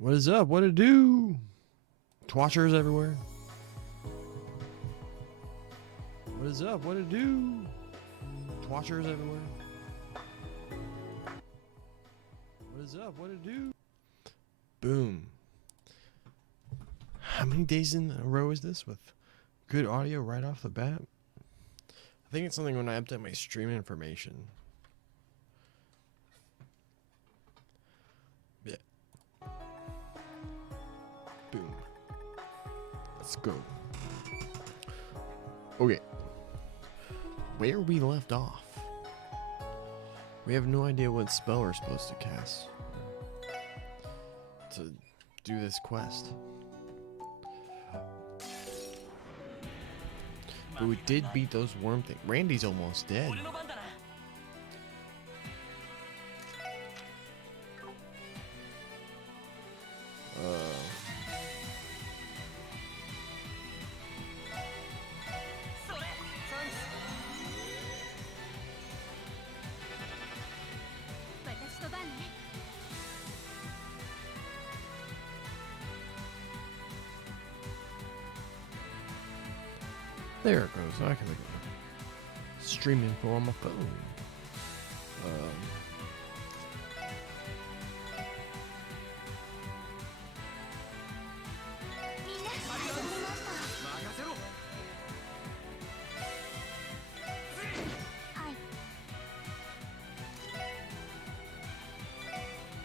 What is up? What it do? Twatchers everywhere. What is up? What it do? Twatchers everywhere. What is up? What it do? Boom. How many days in a row is this with good audio right off the bat? I think it's something when I update my stream information. Yeah. Boom. Let's go. Okay. Where we left off. We have no idea what spell we're supposed to cast to do this quest. But we did beat those worm things. Randy's almost dead. There it goes. I can look at stream info on my phone.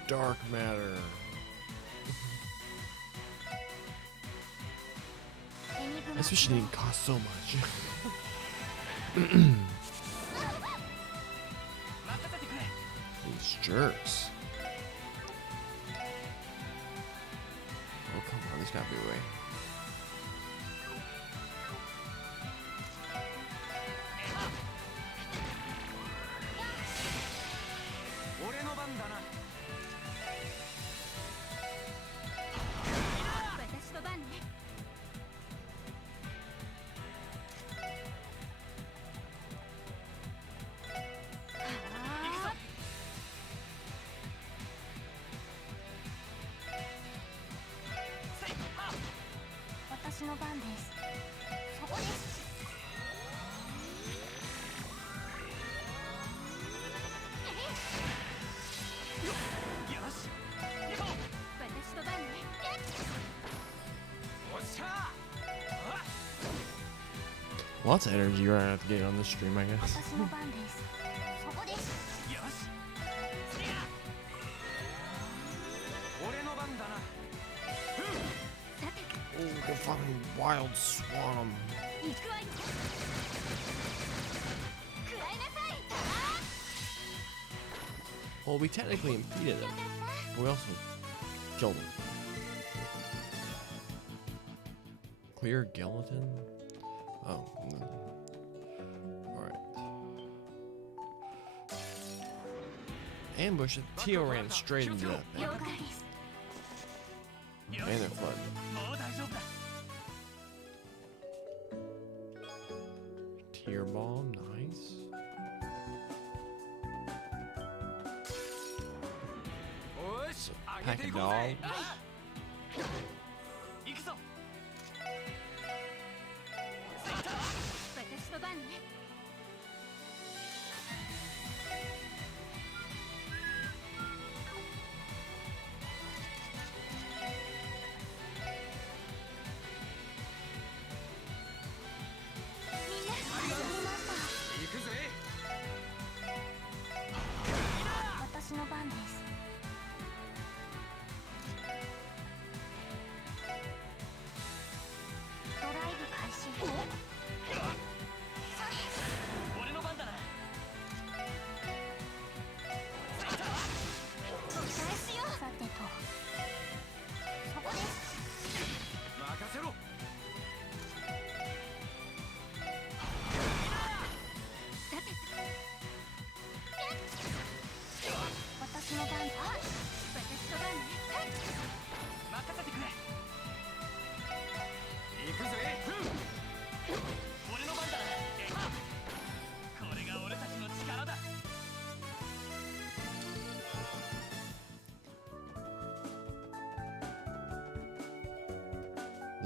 Dark matter. This machine didn't cost so much. These jerks. Oh, come on. There's gotta be a way. Lots of energy right out the gate on this stream, I guess. Oh, the fucking wild swarm. Well, we technically impeded them. We also killed them. Clear Gelatin? Oh, no. Alright. Ambush. Tio ran straight into that thing. And they're flooding. Tear bomb, nice. Pack of dogs.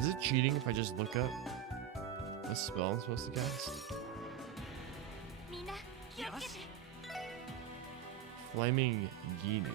Is it cheating if I just look up what spell I'm supposed to cast? Flaming Ginu.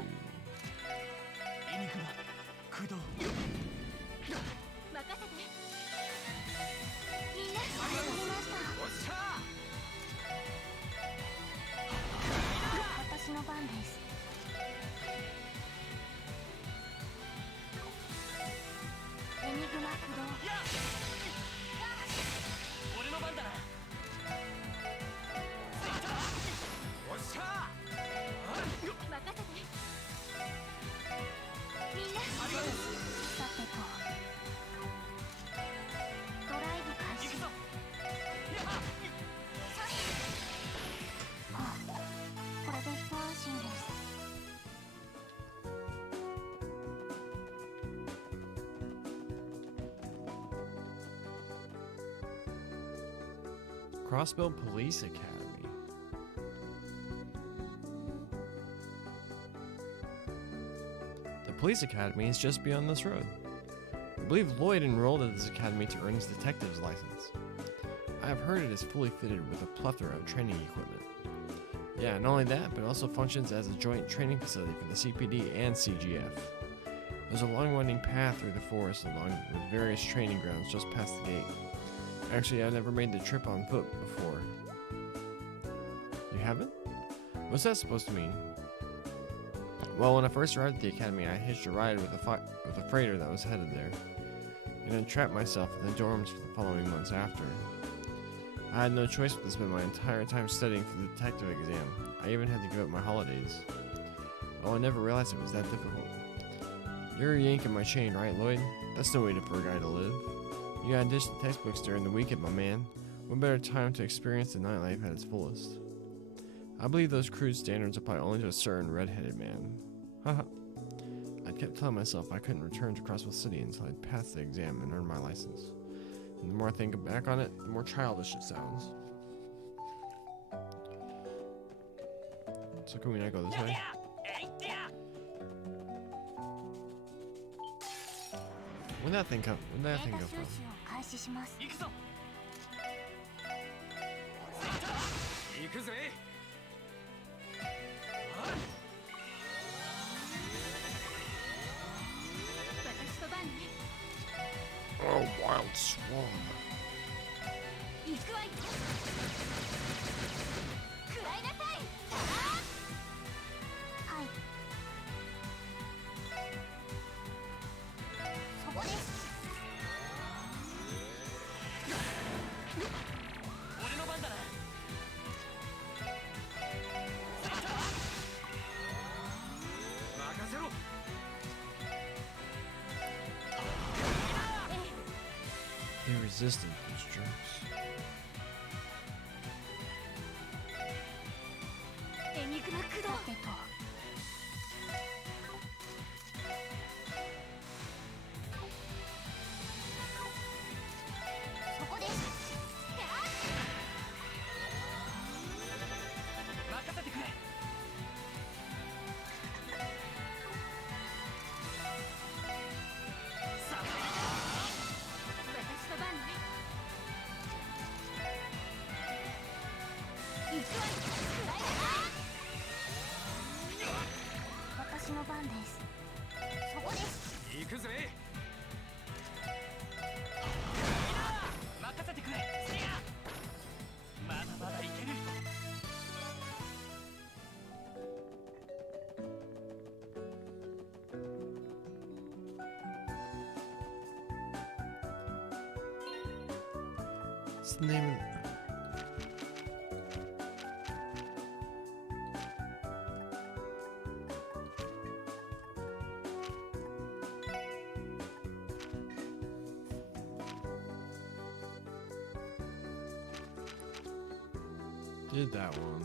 Crossbow Police Academy. The police academy is just beyond this road. I believe Lloyd enrolled at this academy to earn his detective's license. I have heard it is fully fitted with a plethora of training equipment. Yeah, not only that, but it also functions as a joint training facility for the CPD and CGF. There's a long winding path through the forest along with various training grounds just past the gate. Actually, I've never made the trip on foot before. You haven't? What's that supposed to mean? Well, when I first arrived at the academy, I hitched a ride with a freighter that was headed there, and then trapped myself in the dorms for the following months after. I had no choice but to spend my entire time studying for the detective exam. I even had to give up my holidays. Oh, I never realized it was that difficult. You're yanking my chain, right, Lloyd? That's no way for a guy to live. You gotta ditch the textbooks during the weekend, my man. What better time to experience the nightlife at its fullest? I believe those crude standards apply only to a certain red-headed man. Haha. I kept telling myself I couldn't return to Crossville City until I'd passed the exam and earned my license. And the more I think back on it, the more childish it sounds. So can we not go this way? Where'd that thing come from? 行くぜ。私とバンね。Oh, wild swan. 行くわよ。食らいなさい。はい。そこです。俺の番だな。任せろ。They resisted those jerks. エニグマ駆動。そこです。任せてくれ。さあ、私とバンね。行くわよ。食らいなさい。私の番です。そこです。行くぜ。任せてくれ。まだまだいける。What's the name of Did that one.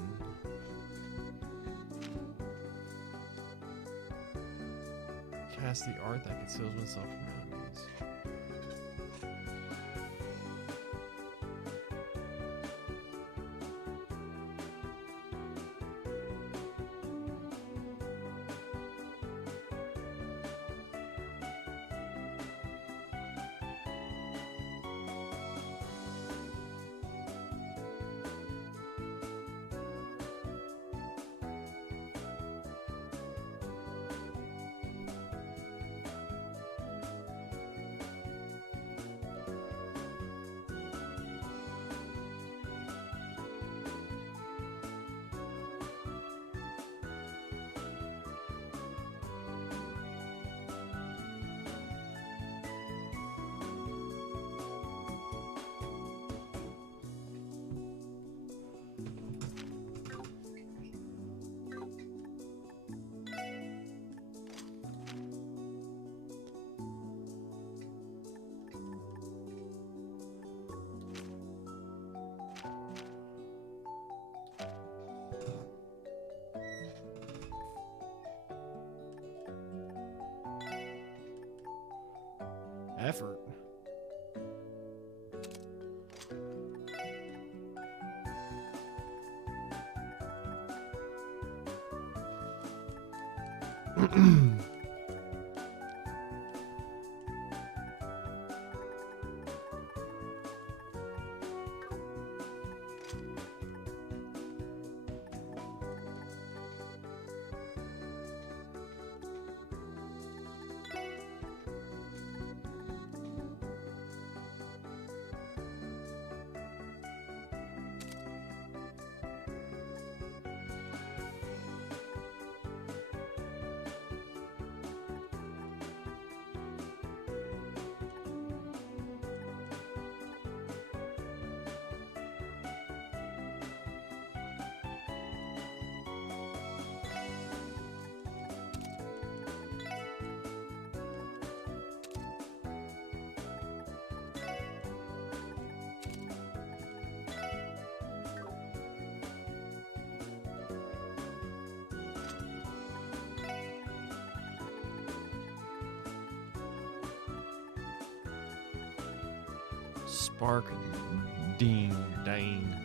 Cast the art that conceals oneself from enemies. Effort. Spark Dean Dane.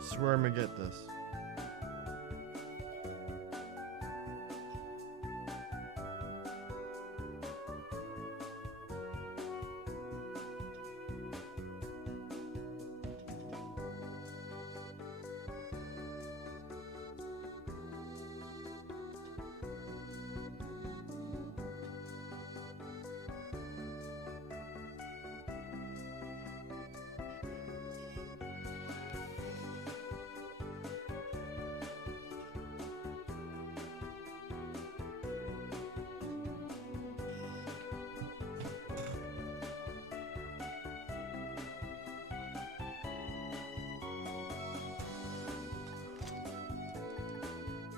Swear I'm gonna get this.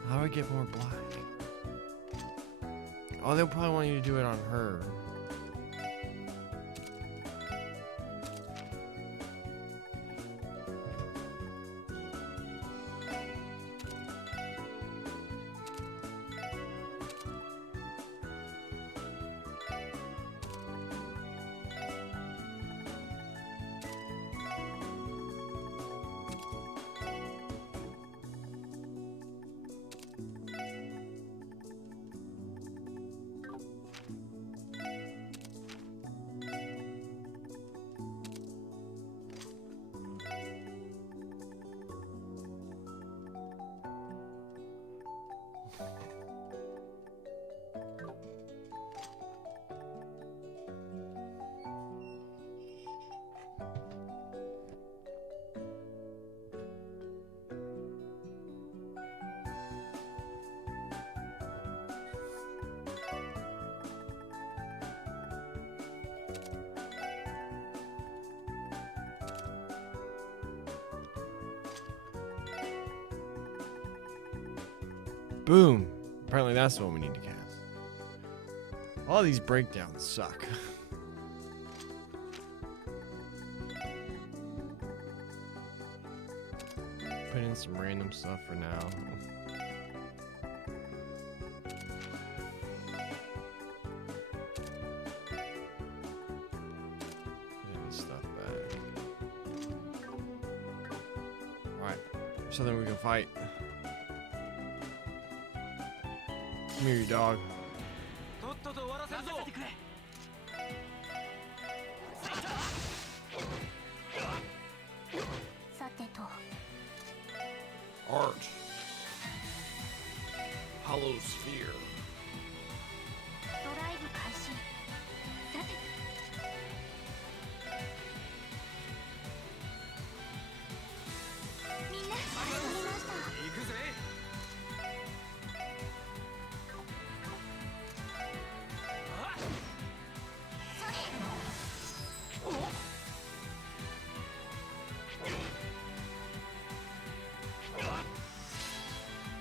How do I get more black? Oh, they'll probably want you to do it on her. Boom. Apparently that's what we need to cast. All these breakdowns suck. Put in some random stuff for now. Stuff back. Alright, so then we can fight. Come here, you dog. とっとと終わらせるぞ。任せてくれ。さてと Art. Hollow Sphere. ドライブ開始。さてみんな始まりました。行くぜ。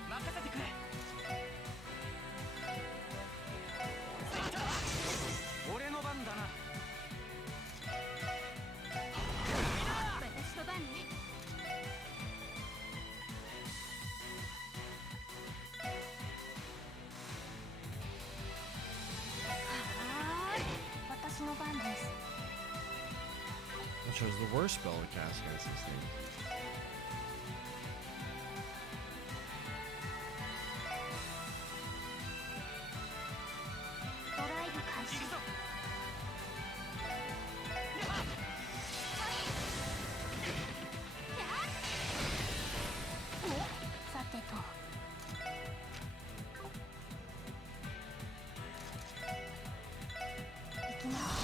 任せてくれ。俺の番だな。私の番ね。はーい、私の番です。 I chose the worst spell to cast against these things. ドライブ開始。行くぞ。さてと行きます。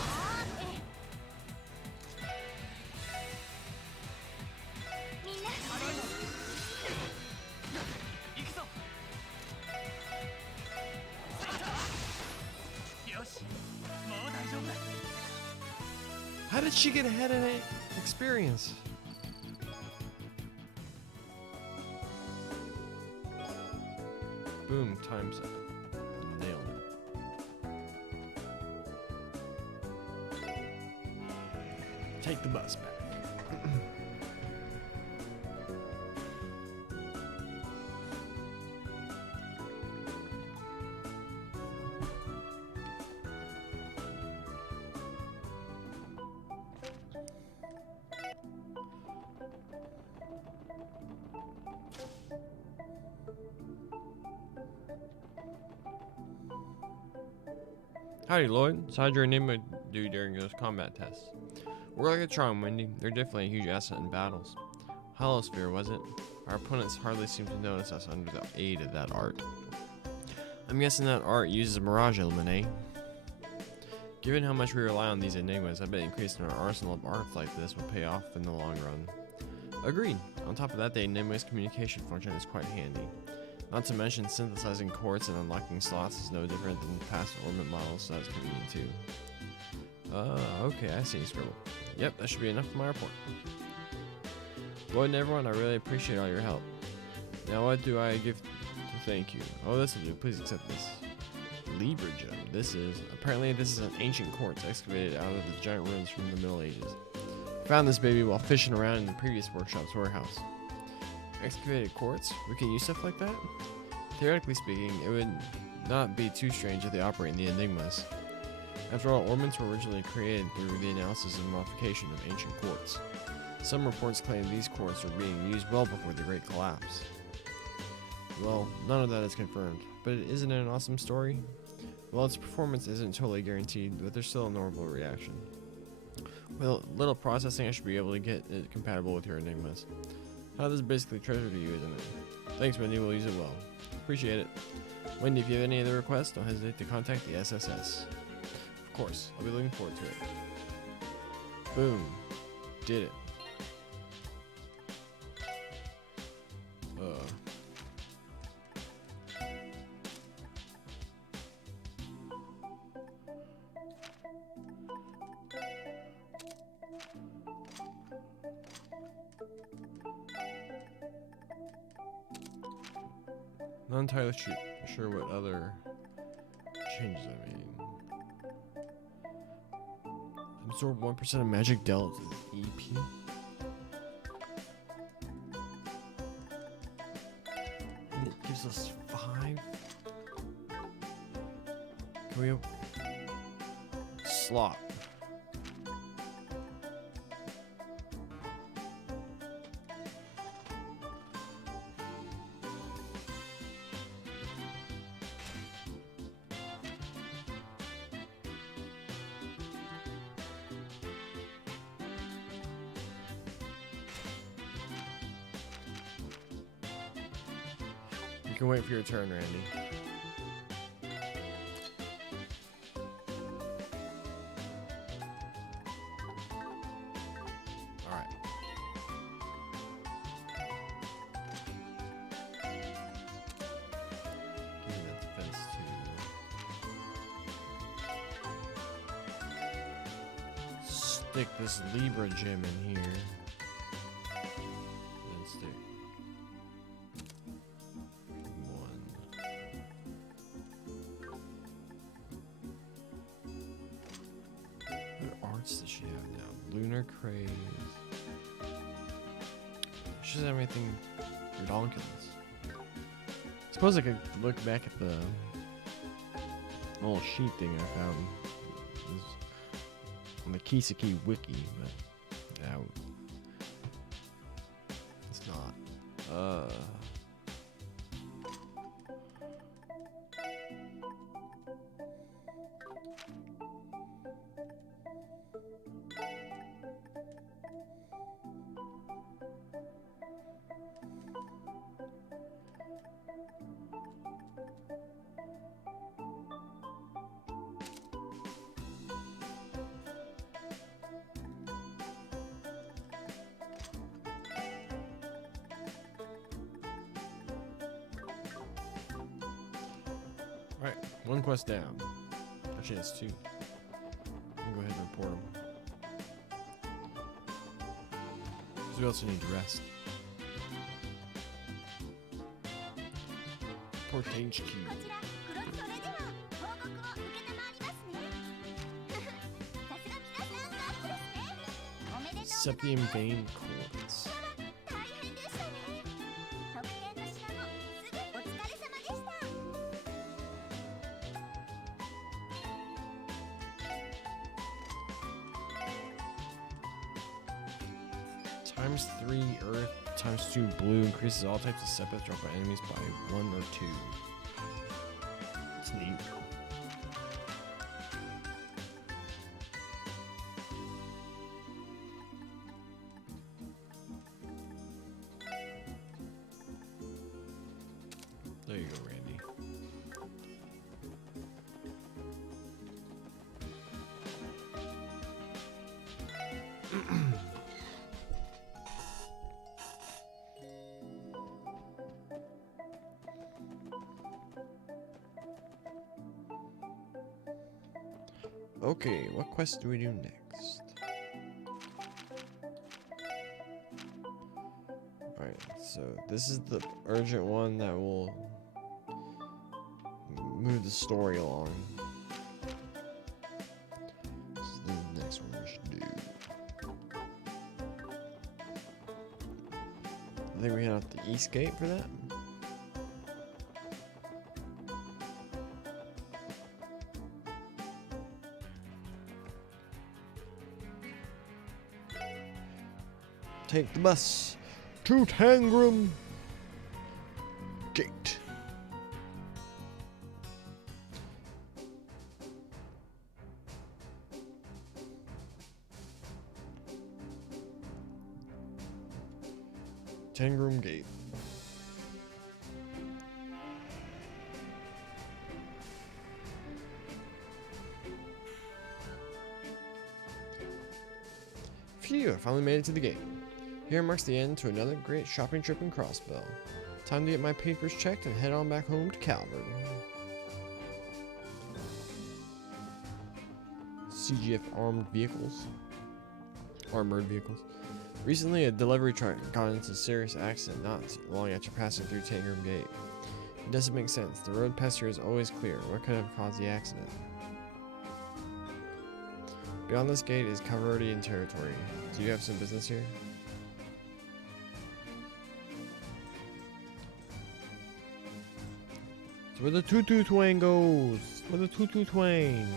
みんな行くぞ。よし、もう大丈夫だ。 How did she get ahead in it? Experience. Boom, time's up. Nailed it. Take the bus back. Howdy, Lloyd. So how'd your enigma do during those combat tests? We're like a charm, Wendy. They're definitely a huge asset in battles. Hollow Sphere, was it? Our opponents hardly seem to notice us under the aid of that art. I'm guessing that art uses a mirage element, eh? Given how much we rely on these enigmas, I bet increasing our arsenal of arts like this will pay off in the long run. Agreed. On top of that, the enigma's communication function is quite handy. Not to mention, synthesizing quartz and unlocking slots is no different than past ornament models, so that's convenient too. Okay, I see, Scribble. Yep, that should be enough for my report. Lloyd and everyone, I really appreciate all your help. Now what do I give to thank you? Oh, this will do. Please accept this. Libra gem. Apparently this is an ancient quartz excavated out of the giant ruins from the Middle Ages. Found this baby while fishing around in the previous workshop's warehouse. Excavated quartz? We can use stuff like that? Theoretically speaking, it would not be too strange if they operate in the enigmas. After all, ornaments were originally created through the analysis and modification of ancient quartz. Some reports claim these quartz were being used well before the Great Collapse. Well, none of that is confirmed, but isn't it an awesome story? Well, its performance isn't totally guaranteed, but there's still a normal reaction. With a little processing, I should be able to get it compatible with your enigmas. How this is basically treasure to you, isn't it? Thanks, Wendy. We'll use it well. Appreciate it. Wendy, if you have any other requests, don't hesitate to contact the SSS. Of course, I'll be looking forward to it. Boom. Did it. Not entirely sure what other changes I made. Absorb 1% of magic dealt EP. And it gives us 5. Can we slot? You can wait for your turn, Randy. Alright. Give me that defense too. Stick this Libra gem in here. Then stick 1. What arts does she have now? Lunar Craze. She doesn't have anything redonkulous. Suppose I could look back at the little sheet thing I found on the Kiseki wiki, but yeah, it's not. Alright, 1 quest down. Actually, that's 2. I'll go ahead and report them. Because we also need to rest. Report to HQ. こちらそれでは報告を承りますねさすが皆さんガッツですねおめでとうございます Septium Vein Coins. 大変でしたね特典の品もすぐお疲れ様でした Times 3 Earth, times 2 Blue increases all types of sepith dropped by enemies by 1 or 2. It's neat. There you go, Randy. Okay, what quest do we do next? Alright, so this is the urgent one that will move the story along. This is the next one we should do. I think we head out the East Gate for that. Take the bus to Tangram Gate. Tangram Gate. Phew, I finally made it to the gate. Here marks the end to another great shopping trip in Crossbell. Time to get my papers checked and head on back home to Calvert. CGF armored vehicles. Recently, a delivery truck got into a serious accident not long after passing through Tangram Gate. It doesn't make sense. The road past here is always clear. What could have caused the accident? Beyond this gate is Calverdian territory. Do you have some business here? It's where the tutu twang goes. Where the tutu twang.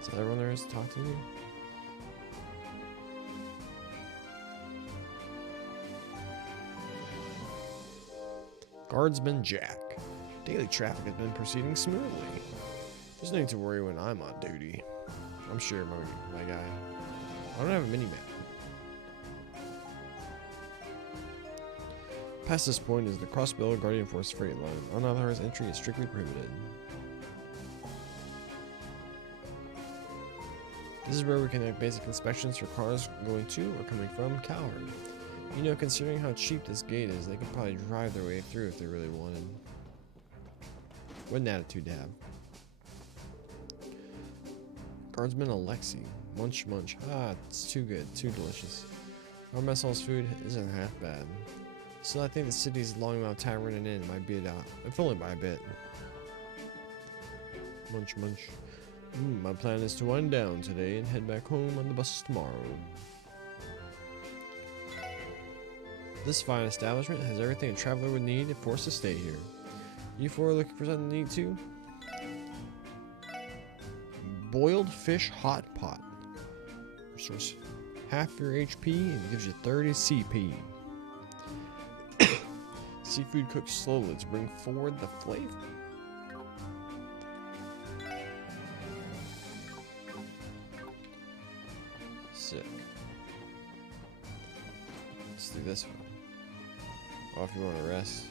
Is that everyone there is to talk to me? Guardsman Jack. Daily traffic has been proceeding smoothly. There's nothing to worry when I'm on duty. I'm sure, my guy. I don't have a mini-map. Past this point is the Crossbill Guardian Force freight line. Unauthorized entry is strictly prohibited. This is where we conduct basic inspections for cars going to or coming from Calvary. You know, considering how cheap this gate is, they could probably drive their way through if they really wanted. What an attitude to have. Guardsman Alexi. Munch munch. Ah, it's too good. Too delicious. Our mess hall's food isn't half bad. Still, I think the city's Longmouth Tavern and Inn might beat it out, if only by a bit. Munch munch. My plan is to wind down today and head back home on the bus tomorrow. This fine establishment has everything a traveler would need if forced to stay here. You four are looking for something to eat too? Boiled fish hot pot. Restores half your HP and gives you 30 CP. Seafood cooked slowly to bring forward the flavor. Sick. Let's do this one. Oh, if you want to rest.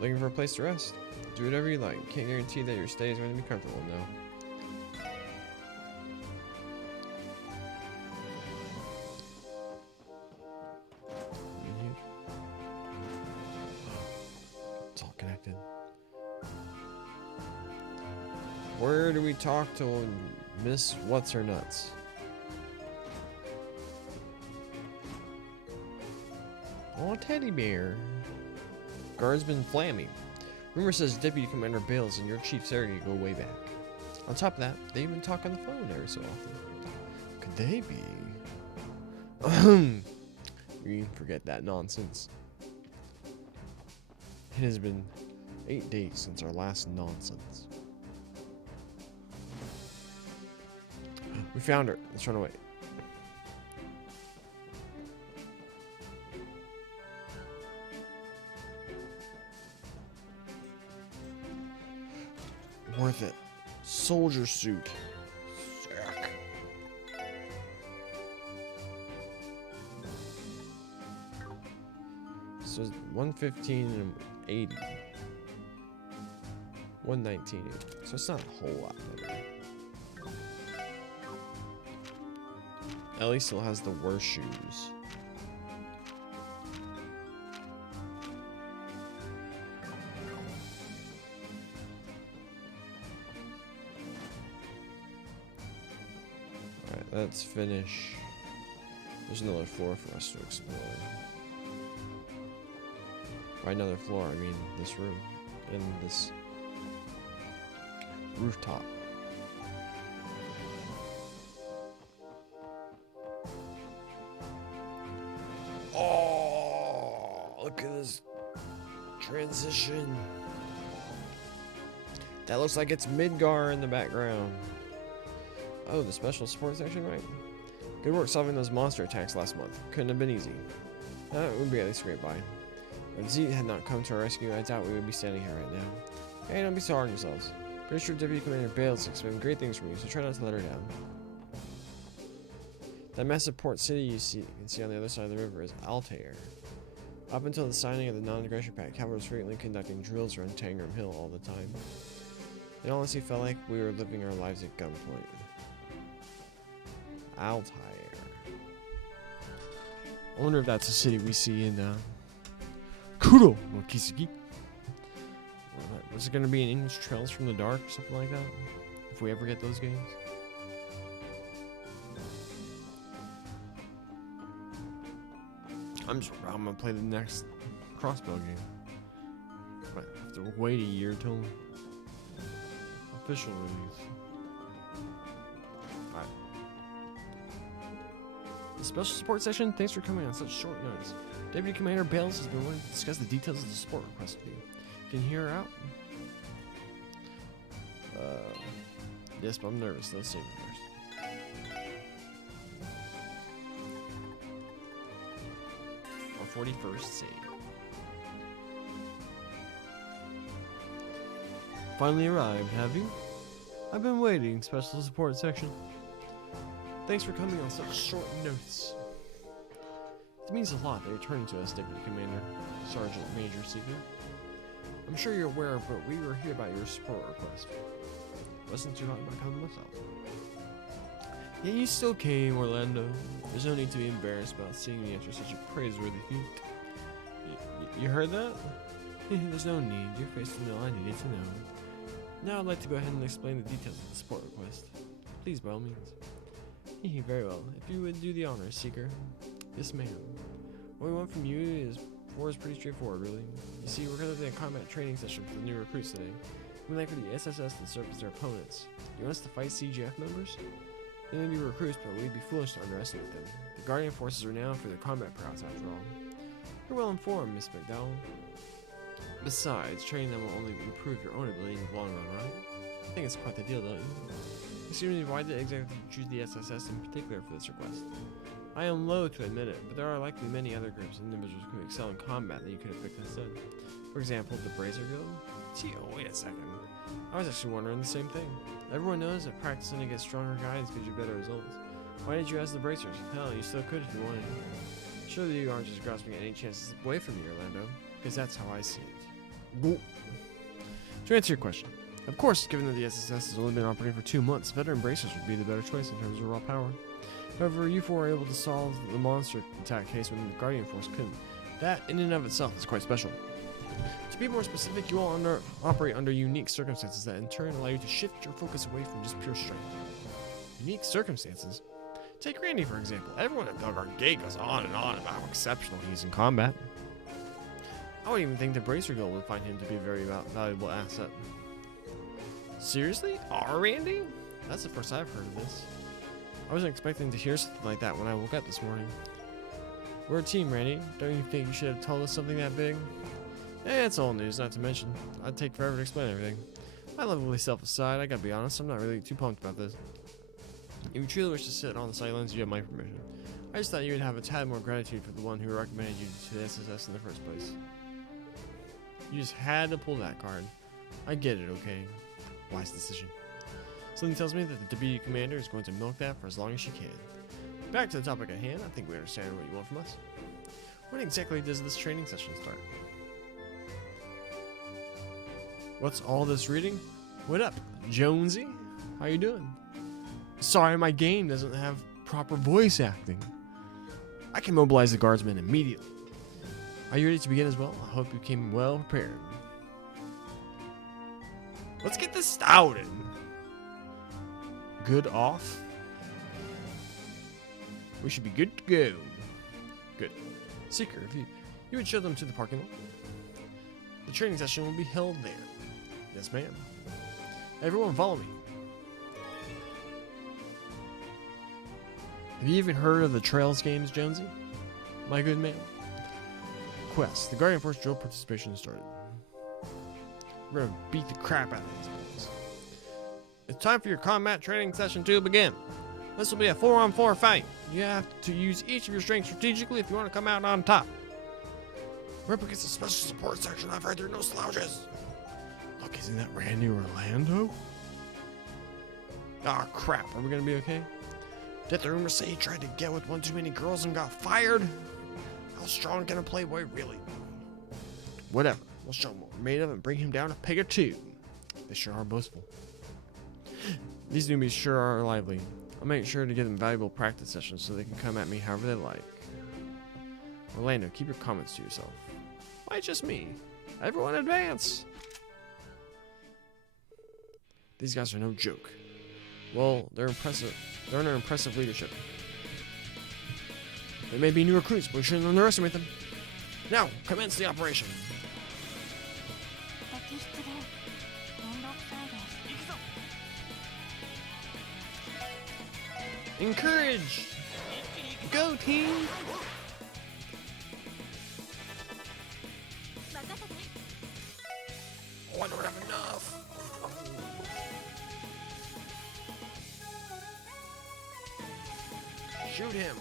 Looking for a place to rest? Do whatever you like. Can't guarantee that your stay is going to be comfortable, no. In here. It's all connected. Where do we talk to Miss What's Her Nuts? Oh, teddy bear. Guardsman Flammy. Rumor says Deputy Commander Bales and your Chief Sergey go way back. On top of that, they even talk on the phone every so often. Could they be? We forget that nonsense. It has been 8 days since our last nonsense. We found her. Let's run away. Worth it. Soldier suit. Sick. So 115 and 80. 119. So it's not a whole lot better. Ellie still has the worst shoes. Alright, let's finish. There's another floor for us to explore. By another floor, I mean this room. And this rooftop. Oh, look at this transition. That looks like it's Midgar in the background. Oh, the special support section, right? Good work solving those monster attacks last month. Couldn't have been easy. That would be at least great by. If Zeke had not come to our rescue, I doubt we would be standing here right now. Hey, don't be so hard on yourselves. Pretty sure Deputy Commander Bales expected great things from you, so try not to let her down. That massive port city you can see on the other side of the river is Altair. Up until the signing of the non-aggression pact, Calvary was frequently conducting drills around Tangram Hill all the time. It honestly felt like we were living our lives at gunpoint. Altair. I wonder if that's a city we see in Kuro no Kiseki. Was it going to be in English Trails from the Dark or something like that? If we ever get those games? I'm gonna play the next crossbow game. But I have to wait a year till official release. Alright. The special support session, thanks for coming on such short notice. Deputy Commander Bales has been wanting to discuss the details of the support request with you. Can you hear her out? Yes, but I'm nervous. Let's see first. Our 41st save. Finally arrived, have you? I've been waiting, special support section. Thanks for coming on such short notice. It means a lot that you're turning to us, Deputy Commander, Sergeant Major Seeker. I'm sure you're aware, but we were here about your support request. Wasn't too hot about coming myself. Yet you still came, Orlando. There's no need to be embarrassed about seeing me after such a praiseworthy feat. You heard that? There's no need. You're faced with all I needed to know. Now I'd like to go ahead and explain the details of the support request. Please, by all means. Very well. If you would do the honors, Seeker. Yes, ma'am. What we want from you is pretty straightforward, really. You see, we're conducting a combat training session for the new recruits today. We'd like for the SSS to serve as their opponents. You want us to fight CGF members? They may be recruits, but we'd be foolish to underestimate them. The Guardian forces are renowned for their combat prowess, after all. You're well informed, Miss McDowell. Besides, training them will only improve your own ability in the long run, right? I think it's quite the deal, don't you? Excuse me, why did exactly choose the SSS in particular for this request? I am loath to admit it, but there are likely many other groups and individuals who excel in combat that you could have picked instead. For example, the Brazier Guild? Gee, oh, wait a second. I was actually wondering the same thing. Everyone knows that practicing to get stronger guides gives you better results. Why did you ask the Bracers? Hell, you still could if you wanted. Surely you aren't just grasping at any chances away from me, Orlando, because that's how I see it. To answer your question, of course, given that the SSS has only been operating for 2 months, veteran Bracers would be the better choice in terms of raw power. However, you four were able to solve the monster attack case when the Guardian Force couldn't. That, in and of itself, is quite special. To be more specific, you all operate under unique circumstances that in turn allow you to shift your focus away from just pure strength. Unique circumstances? Take Randy, for example. Everyone at Belgard Gate goes on and on about how exceptional he is in combat. I wouldn't even think the Bracer Guild would find him to be a very valuable asset. Seriously? Our Randy? That's the first I've heard of this. I wasn't expecting to hear something like that when I woke up this morning. We're a team, Randy. Don't you think you should have told us something that big? It's all news, not to mention. I'd take forever to explain everything. My lovely self aside, I gotta be honest, I'm not really too pumped about this. If you truly wish to sit on the sidelines, you have my permission. I just thought you would have a tad more gratitude for the one who recommended you to the SSS in the first place. You just had to pull that card. I get it, okay? Wise decision. Something tells me that the deputy commander is going to milk that for as long as she can. Back to the topic at hand, I think we understand what you want from us. When exactly does this training session start? What's all this reading? What up, Jonesy? How you doing? Sorry, my game doesn't have proper voice acting. I can mobilize the guardsmen immediately. Are you ready to begin as well? I hope you came well prepared. Let's get this started. Good off. We should be good to go. Good. Seeker, if you would show them to the parking lot. The training session will be held there. Yes, ma'am. Everyone follow me. Have you even heard of the Trails games, Jonesy? My good man. Quest. The Guardian Force drill participation has started. We're gonna beat the crap out of these guys. It's time for your combat training session to begin. This will be a 4-on-4 fight. You have to use each of your strengths strategically if you want to come out on top. We're up against a special support section. I've heard there are no slouches. Look, isn't that Randy Orlando? Ah, crap. Are we gonna be okay? Did the rumors say he tried to get with one too many girls and got fired? How strong can a playboy really be? Whatever. We'll show him what we're made of and bring him down a peg or two. They sure are boastful. These newbies sure are lively. I'll make sure to give them valuable practice sessions so they can come at me however they like. Orlando, keep your comments to yourself. Why just me? Everyone advance! These guys are no joke. Well, they're impressive. They're under impressive leadership. They may be new recruits, but we shouldn't underestimate them. Now, commence the operation. 敵出現めんどくさいです。行くぞ。 Encourage! Go, team! 任せて。 Oh, I don't have enough. Shoot him.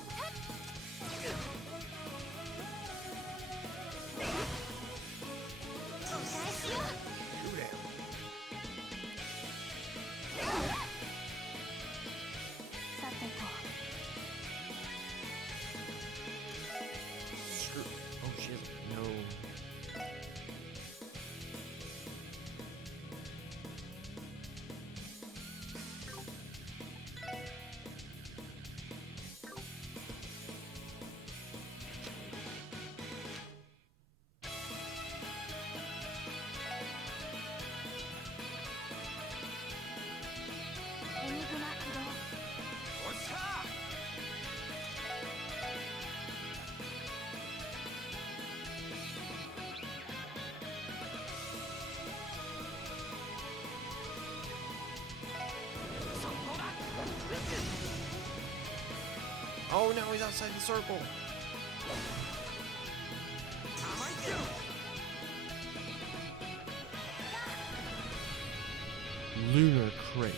お返しよ。 Shoot him. さてと。 Screw. Oh, she has no. Enigma 起動。おっしゃー。そこだ。 Oh, now he's outside the circle. 甘いってよ。 Lunar Crate.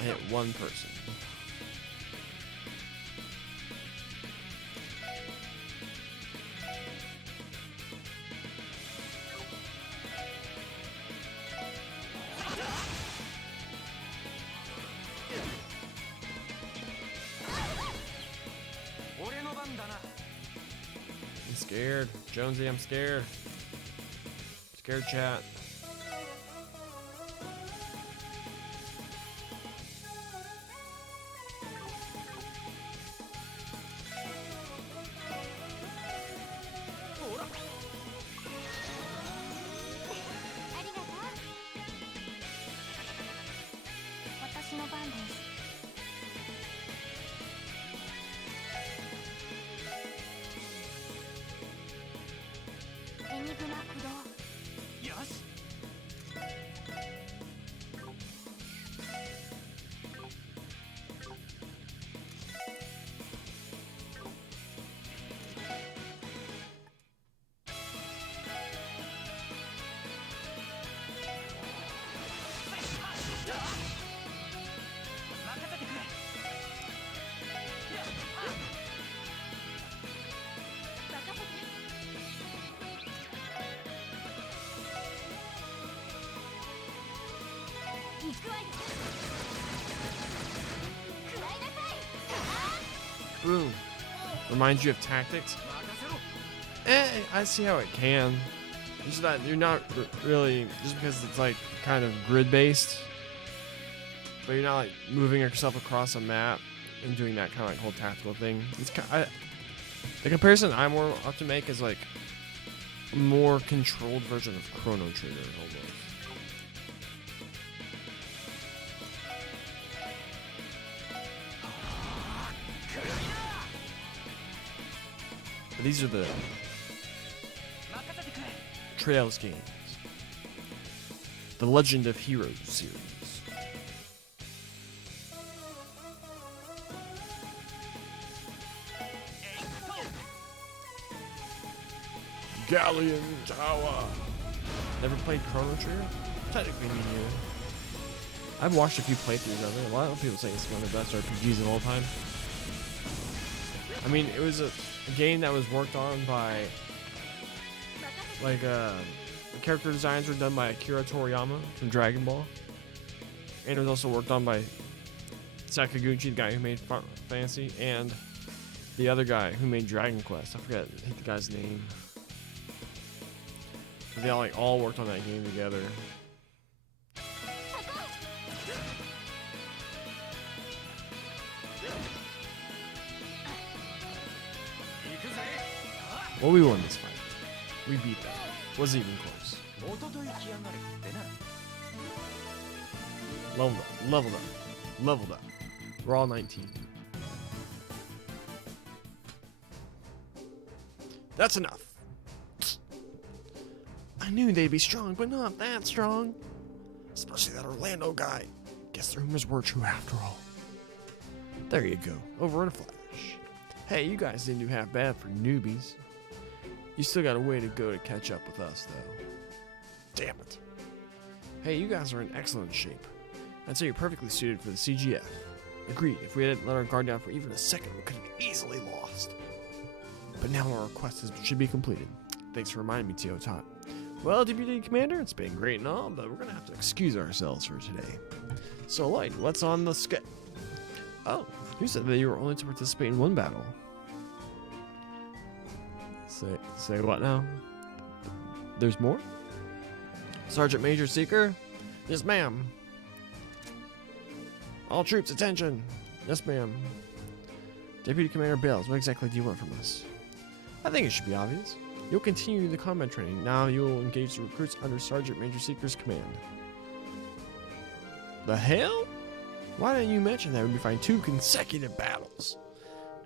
I hit one person. I'm scared. Jonesy, I'm scared. Scared chat. Enigma 起動。よし。 行くわよ。食らいなさい。 Boom. Reminds you of tactics. 任せろ。 I see how it can. Just that you're not really, just because it's like kind of grid based, but you're not like moving yourself across a map and doing that kind of like whole tactical thing. It's the comparison I more often make is like a more controlled version of Chrono Trigger almost. But these are the 任せてくれ。 Trails games. The Legend of Heroes series. Galleon Tower. Never played Chrono Trigger? Technically, me neither. I've watched a few playthroughs of it. A lot of people say it's one of the best RPGs of all time. I mean, it was a game that was worked on by, like, the character designs were done by Akira Toriyama from Dragon Ball. And it was also worked on by Sakaguchi, the guy who made Final Fantasy, and the other guy who made Dragon Quest. I forget the guy's name. But they all worked on that game together. Well, we won this fight. We beat them. Wasn't even close. おととい来やがるってな。 Leveled up. Leveled up. Leveled up. We're all 19. That's enough. I knew they'd be strong, but not that strong. Especially that Orlando guy. Guess the rumors were true after all. There you go. Over in a flash. Hey, you guys didn't do half bad for newbies. You still got a way to go to catch up with us, though. Damn it. Hey, you guys are in excellent shape. I'd say you're perfectly suited for the CGF. Agreed, if we hadn't let our guard down for even a second, we could have easily lost. But now our quest should be completed. Thanks for reminding me, Tio Tot. Well, Deputy Commander, it's been great and all, but we're gonna have to excuse ourselves for today. So, like, what's on the schedule? Oh, you said that you were only to participate in one battle. Say what now? There's more? Sergeant Major Seeker? Yes, ma'am. All troops, attention! Yes, ma'am. Deputy Commander Bales, what exactly do you want from us? I think it should be obvious. You'll continue the combat training. Now you'll engage the recruits under Sergeant Major Seeker's command. The hell? Why didn't you mention that we'd be fighting 2 consecutive battles?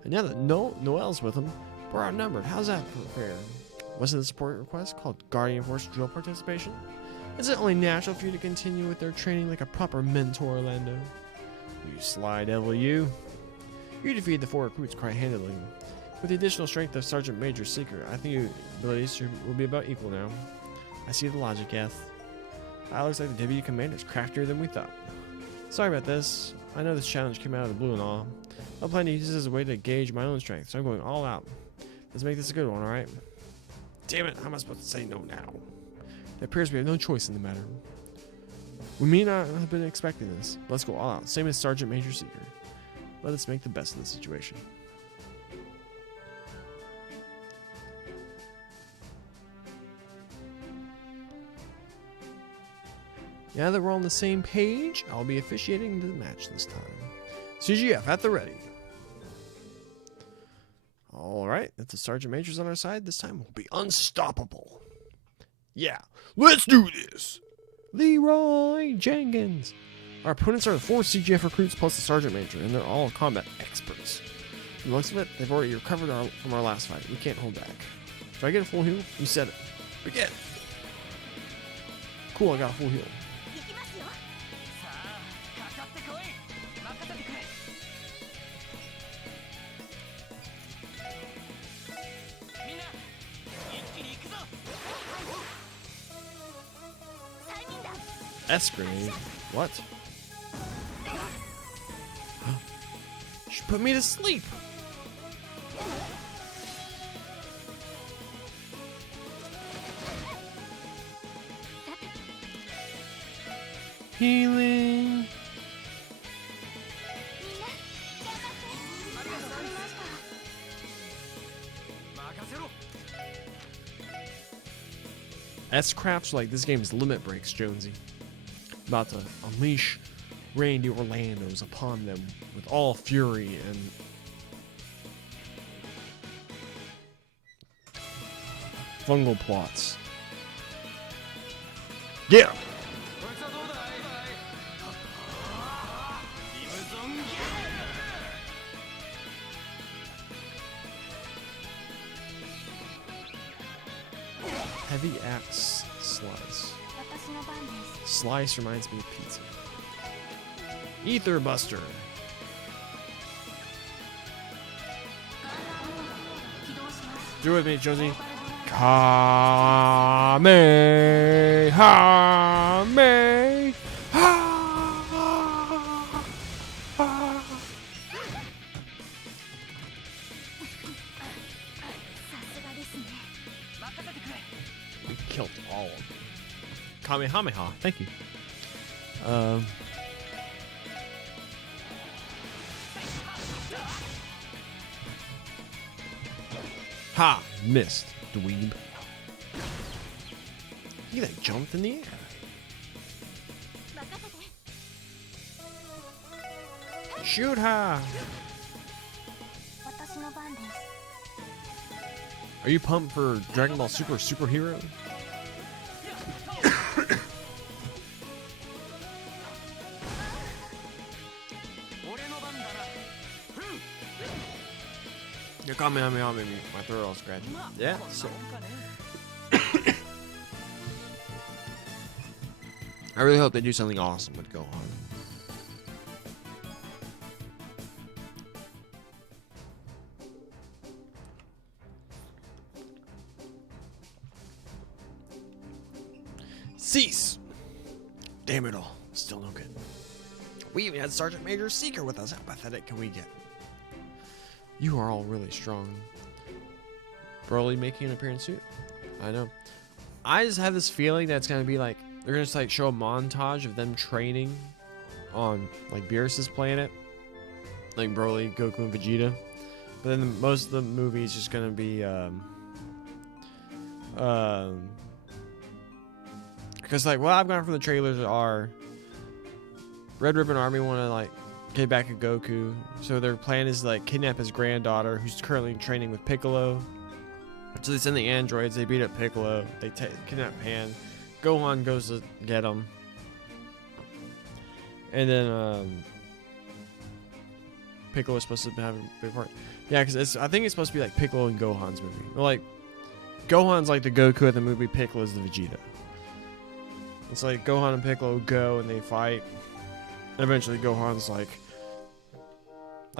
And now that Noel's with him, we're outnumbered. How's that fair? Wasn't the support request called Guardian Force drill participation? Is it only natural for you to continue with their training like a proper mentor, Orlando? You sly devil, you. You defeated the 4 recruits quite handily. With the additional strength of Sergeant Major Seeker, I think your abilities will be about equal now. I see the logic, yes. Looks like the Deputy Commander's craftier than we thought. Sorry about this. I know this challenge came out of the blue and all. I plan to use this as a way to gauge my own strength, so I'm going all out. Let's make this a good one, alright? Damn it, how am I supposed to say no now? It appears we have no choice in the matter. We may not have been expecting this. Let's go all out, same as Sergeant Major Seeker. Let us make the best of the situation. Now that we're on the same page, I'll be officiating the match this time. CGF at the ready. Alright, if the Sergeant Major's on our side, this time we'll be unstoppable. Yeah, let's do this! Leroy Jenkins! Our opponents are the 4 CGF recruits plus the Sergeant Major, and they're all combat experts. From the looks of it, they've already recovered from our last fight. We can't hold back. If I get a full heal, you said it. Begin! Cool, I got a full heal. 行きますよ。さあかかってこい任せてくれみんな一気に行くぞ 催眠弾。 S grenade? What? She put me to sleep! Healing! みんな頑張って。ありがとうございました。任せろ S-Craft's like this game's limit breaks, Jonesy. About to unleash Randy Orlando's upon them with all fury and fungal plots. Yeah! こいつはどうだいリムゾンゲー Heavy axe slice. 私の番です。 Slice reminds me of pizza. Ether Buster. 起動します。 Do it with me, Jonesy. カメ Kamehame! さすがですね。任せてくれ We killed all of them. Kamehameha. Thank you. Ha! Missed. Dweeb. Look at that, jumped in the air. 任せて。 Shoot her! 私の番です。 Are you pumped for Dragon Ball Super Superhero? 俺の番だなふん Your Kamehameha made my throat all scratchy. まあ Yeah. こんな So もんかね I really hope they do something awesome with Gohan. Cease! Damn it all. Still no good. We even had Sergeant Major Seeker with us. How pathetic can we get? You are all really strong. Broly making an appearance too? I know. I just have this feeling that it's gonna be like they're gonna just like show a montage of them training on like Beerus's planet, like Broly, Goku, and Vegeta. But then most of the movie is just gonna be because like what I've gotten from the trailers are Red Ribbon Army want to like get back at Goku, so their plan is like kidnap his granddaughter, who's currently training with Piccolo. So they send the androids, they beat up Piccolo, they kidnap Pan. Gohan goes to get him. And then Piccolo's supposed to have a big part. Yeah, because I think it's supposed to be like Piccolo and Gohan's movie. Or like, Gohan's like the Goku of the movie, Piccolo's the Vegeta. It's like Gohan and Piccolo go and they fight. And eventually Gohan's like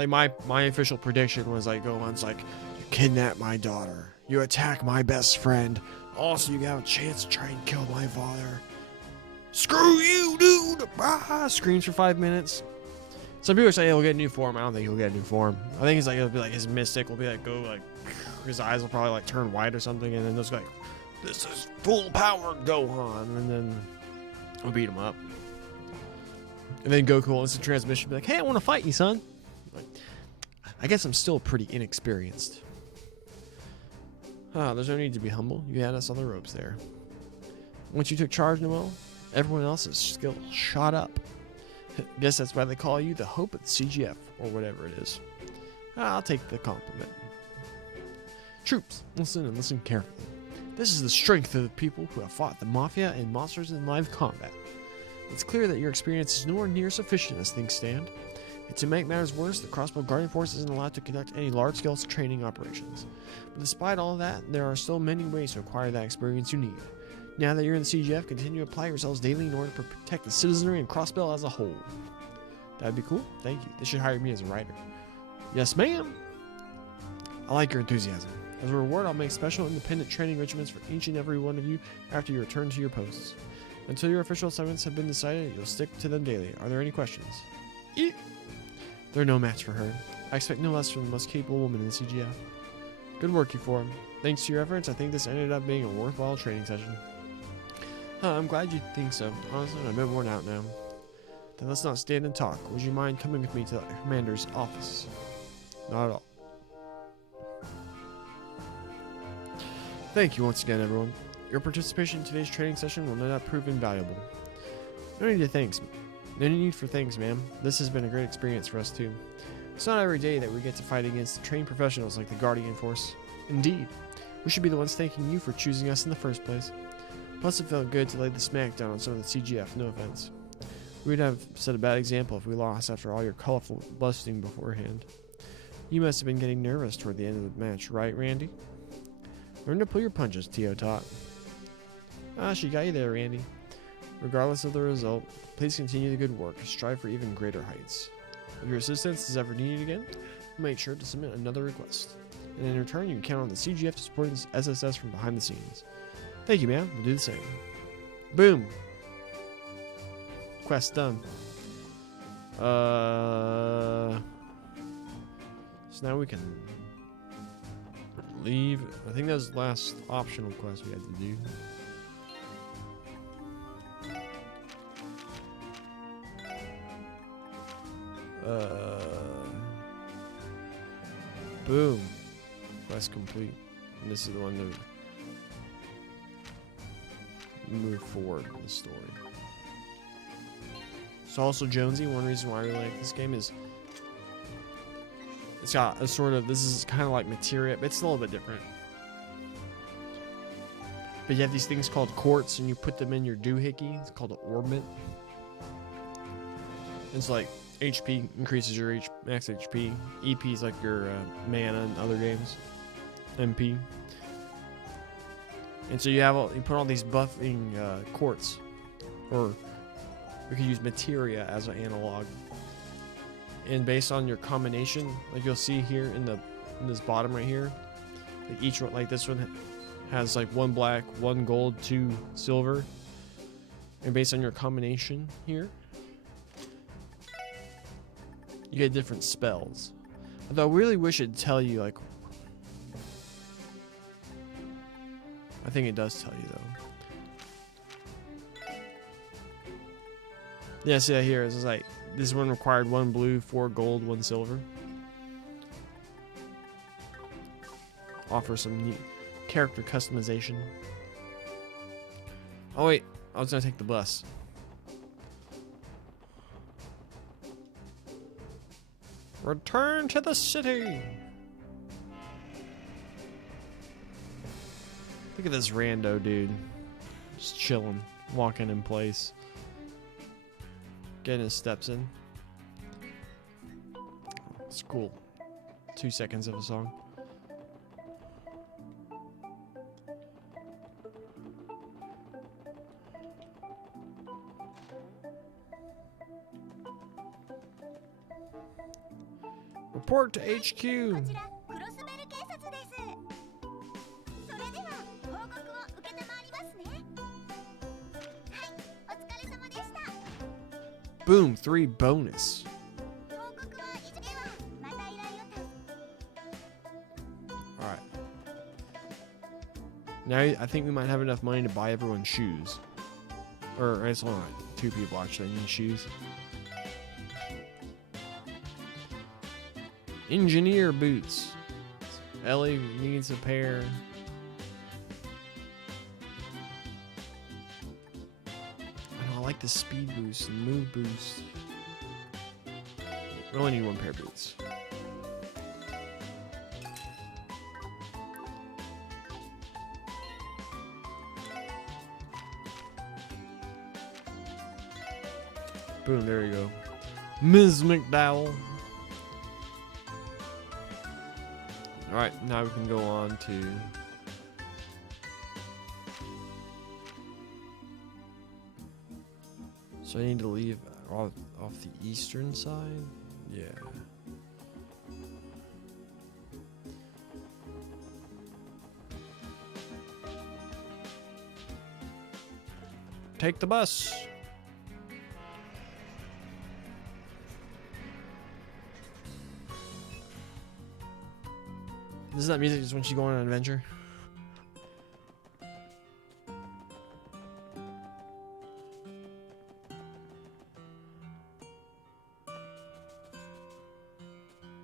my official prediction was like Gohan's like, you kidnap my daughter. You attack my best friend. Also, you have a chance to try and kill my father. Screw you, dude! Ah, screams for 5 minutes. Some people say he'll get a new form. I don't think he'll get a new form. I think it's like it'll be like his mystic will be like go like his eyes will probably like turn white or something, and then they'll just be like, this is full powered Gohan, and then we'll beat him up. And then Goku will instant transmission be like, hey, I want to fight you, son. Like, I guess I'm still pretty inexperienced. There's no need to be humble. You had us on the ropes there. Once you took charge, Noel, everyone else's skill shot up. Guess that's why they call you the hope of the CGF, or whatever it is. I'll take the compliment. Troops, listen and listen carefully. This is the strength of the people who have fought the Mafia and monsters in live combat. It's clear that your experience is nowhere near sufficient as things stand. And to make matters worse, the Crossbow Guardian Force isn't allowed to conduct any large-scale training operations. But despite all of that, there are still many ways to acquire that experience you need. Now that you're in the CGF, continue to apply yourselves daily in order to protect the citizenry and Crossbell as a whole. That'd be cool. Thank you. They should hire me as a writer. Yes, ma'am. I like your enthusiasm. As a reward, I'll make special independent training regimens for each and every one of you after you return to your posts. Until your official assignments have been decided, you'll stick to them daily. Are there any questions? They're no match for her. I expect no less from the most capable woman in the CGF. Good work, you four. Thanks to your efforts, I think this ended up being a worthwhile training session. I'm glad you think so. Honestly, I'm a bit worn out now. Then let's not stand and talk. Would you mind coming with me to the commander's office? Not at all. Thank you once again, everyone. Your participation in today's training session will no doubt prove invaluable. No need for thanks, ma'am. This has been a great experience for us too. It's not every day that we get to fight against trained professionals like the Guardian Force. Indeed, we should be the ones thanking you for choosing us in the first place. Plus, it felt good to lay the smackdown on some of the CGF, no offense. We'd have set a bad example if we lost after all your colorful busting beforehand. You must have been getting nervous toward the end of the match, right, Randy? Learn to pull your punches, Tio taught. She got you there, Randy. Regardless of the result, please continue the good work. Strive for even greater heights. If your assistance is ever needed again, make sure to submit another request. And in return, you can count on the CGF to support this SSS from behind the scenes. Thank you, man. We'll do the same. Boom. Quest done. So now we can leave. I think that was the last optional quest we had to do. Boom. Quest complete. And this is the one to move forward in the story. So also Jonesy, one reason why I really like this game is it's got a sort of, this is kind of like materia, but it's a little bit different. But you have these things called quartz and you put them in your doohickey. It's called an orbit. It's like HP increases your max HP. EP is like your mana in other games. MP. And so you put all these buffing quartz, or we could use materia as an analog. And based on your combination, like you'll see here in this bottom right here, like each one, like this one has like 1 black, 1 gold, 2 silver, and based on your combination here, you get different spells. Although I really wish it'd tell you, like, I think it does tell you though. Yeah, see that here. It's like this one required 1 blue, 4 gold, 1 silver. Offer some neat character customization. Oh wait, I was gonna take the bus. Return to the city. Look at this rando dude. Just chilling, walking in place. Getting his steps in. It's cool. 2 seconds of a song. Report to HQ. こちらクロスベル警察です。それでは報告を受けたまわりますね。はい、お疲れ様でした。 Boom, 3 bonus. 報告は以上ではまた依頼をた Alright. Now I think we might have enough money to buy everyone shoes. Or it's only like 2 people actually need shoes. Engineer boots. Ellie needs a pair. I like the speed boost and move boost. We only need 1 pair of boots. Boom, there you go. Ms. McDowell. Alright, now we can go on to... So I need to leave off the eastern side? Yeah. Take the bus! This is that music just when she's going on an adventure.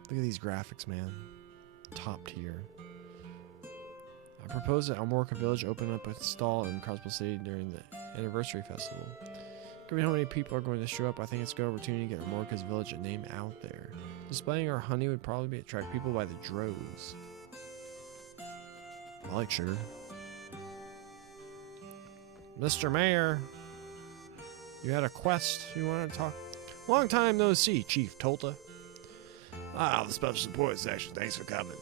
Look at these graphics, man. Top tier. I propose that Almorca Village open up a stall in Crossbow City during the anniversary festival. Given how many people are going to show up, I think it's a good opportunity to get Almorca's Village a name out there. Displaying our honey would probably attract people by the droves. I like sugar. Mr. Mayor, you had a quest you wanted to talk? Long time no see, Chief Tolta. Ah, the Special Support Section, thanks for coming.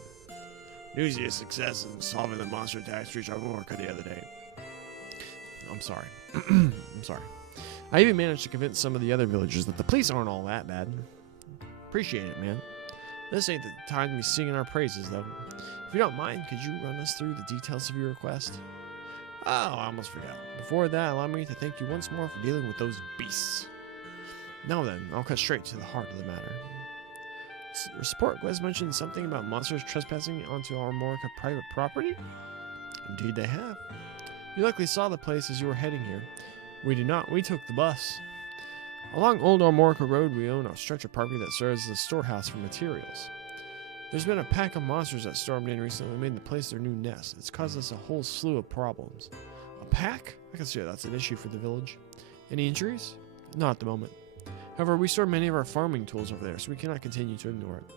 News of your success in solving the monster attacks reached Almorca the other day. I'm sorry. I'm sorry. I even managed to convince some of the other villagers that the police aren't all that bad. Appreciate it, man. This ain't the time to be singing our praises, though. If you don't mind, could you run us through the details of your request? Oh, I almost forgot. Before that, allow me to thank you once more for dealing with those beasts. Now then, I'll cut straight to the heart of the matter. Your support quest mentioned something about monsters trespassing onto our Almorca private property? Indeed they have. You likely saw the place as you were heading here. We did not. We took the bus. Along Old Almorca Road, we own a stretch of property that serves as a storehouse for materials. There's been a pack of monsters that stormed in recently and made the place their new nest. It's caused us a whole slew of problems. A pack? I can see that's an issue for the village. Any injuries? Not at the moment. However, we store many of our farming tools over there, so we cannot continue to ignore it.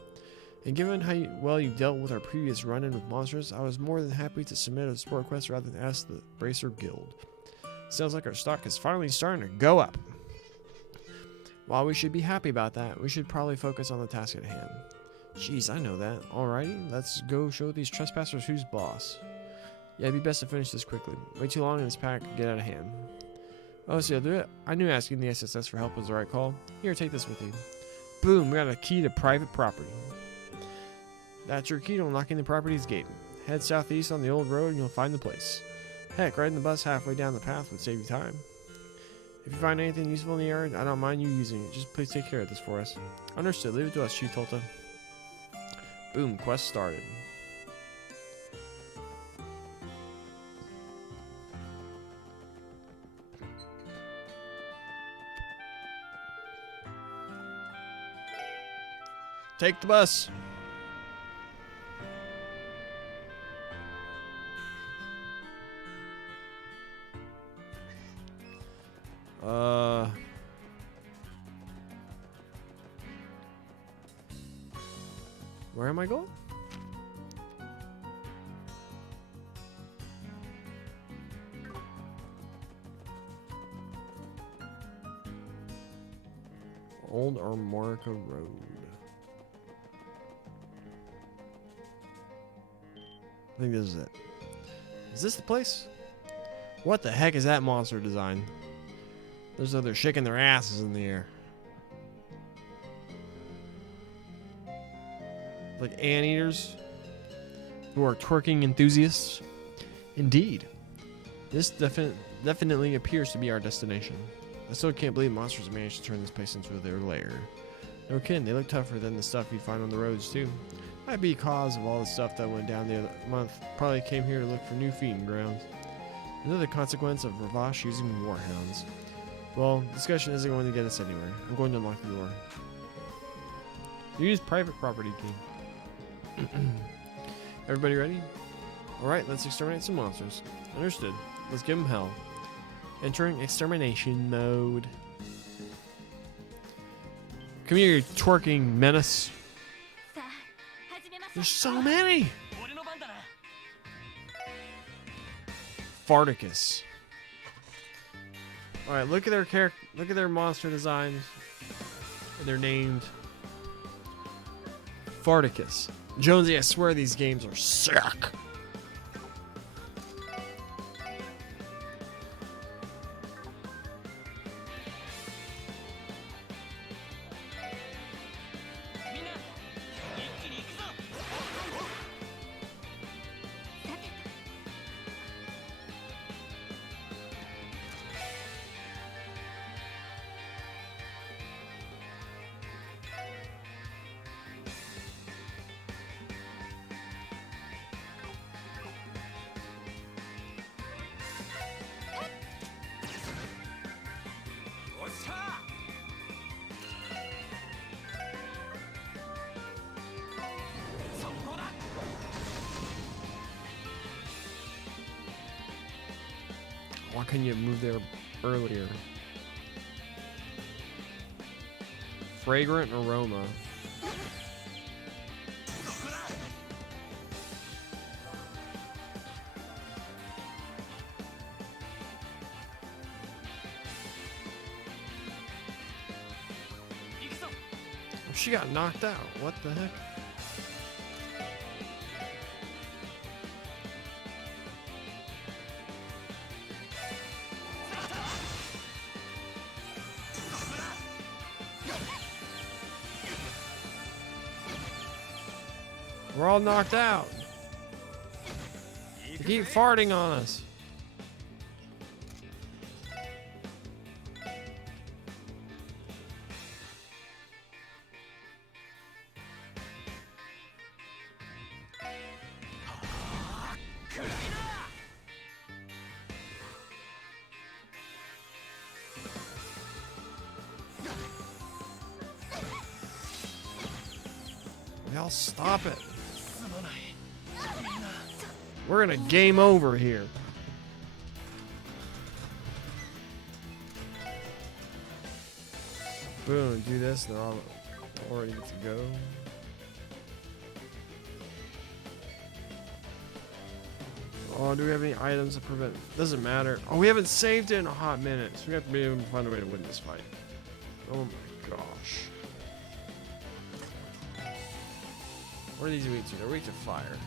And given how well you dealt with our previous run-in with monsters, I was more than happy to submit a support request rather than ask the Bracer Guild. Sounds like our stock is finally starting to go up. While we should be happy about that, we should probably focus on the task at hand. Jeez, I know that. Alrighty, let's go show these trespassers who's boss. Yeah, it'd be best to finish this quickly. Way too long and this pack could get out of hand. Oh, so you'll do it? I knew asking the SSS for help was the right call. Here, take this with you. Boom, we got a key to private property. That's your key to unlocking the property's gate. Head southeast on the old road and you'll find the place. Heck, riding the bus halfway down the path would save you time. If you find anything useful in the area, I don't mind you using it. Just please take care of this for us. Understood. Leave it to us, Chief Tolta. Boom, quest started. Take the bus. Where am I going? Old Armorica Road. I think this is it. Is this the place? What the heck is that monster design? There's though they're shaking their asses in the air. Like anteaters who are twerking enthusiasts. Indeed. This definitely appears to be our destination. I still can't believe monsters managed to turn this place into their lair. No kidding, they look tougher than the stuff you'd find on the roads too. Might be cause of all the stuff that went down the other month. Probably came here to look for new feeding grounds. Another consequence of Ravash using warhounds. Well, discussion isn't going to get us anywhere. I'm going to unlock the door. Use private property key. Everybody ready? Alright, let's exterminate some monsters. Understood. Let's give them hell. Entering extermination mode. Come here, you twerking menace. There's so many! Farticus. Alright, look at their character. Look at their monster designs. And they're named Farticus. Jonesy, I swear these games are sick. Why couldn't you move there earlier? Fragrant aroma. She got knocked out. What the heck? We're all knocked out. They keep farting on us. Y'all stop it. We're gonna game over here. Boom, do this, they're all already good to go. Oh, do we have any items to prevent? Doesn't matter. Oh, we haven't saved it in a hot minute, so we have to be able to find a way to win this fight. Oh my gosh. What are these weak to? They're weak to fire.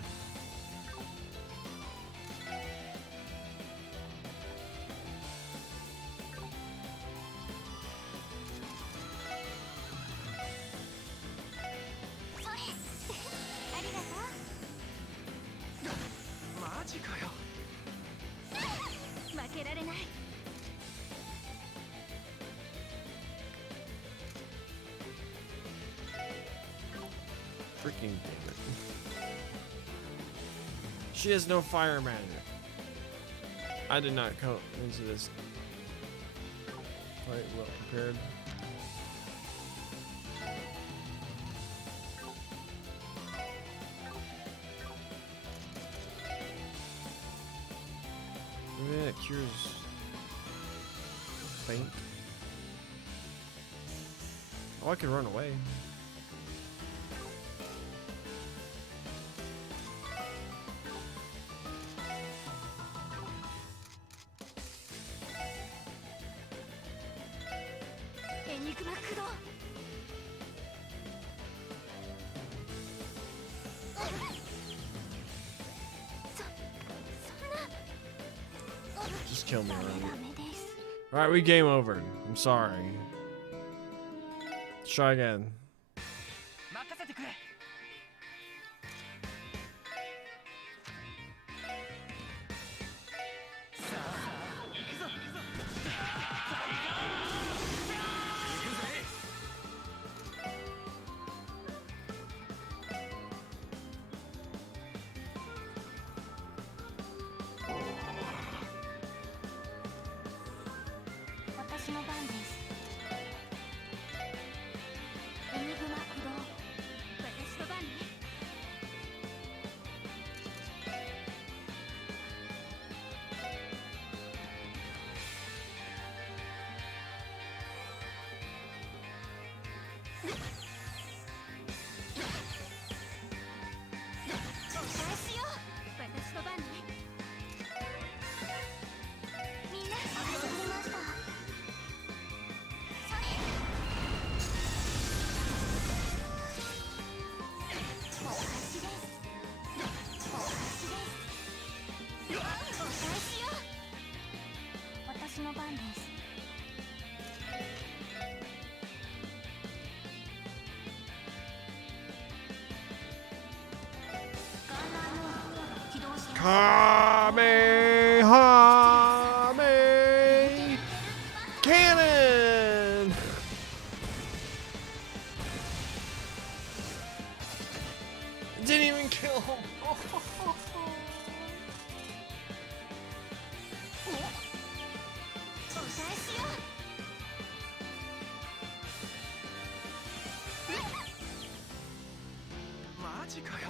Freaking damn it. She has no fire magic. I did not come into this quite well prepared. Maybe that cures faint. Oh, I can run away. Just kill me already. Alright, we game over. I'm sorry. Let's try again. 任せてくれ。さあ、行くぞ行くぞ。行くぜ。私の番です。エニグマ不動。私の番ね。お返しよ。私の番ね。みんな始めました。それ。お返しです。お返しです。お返しよ。私の番です。ガンナーモード起動します。 Kamehame Cannon! Didn't even kill him. お返しよ。マジかよ。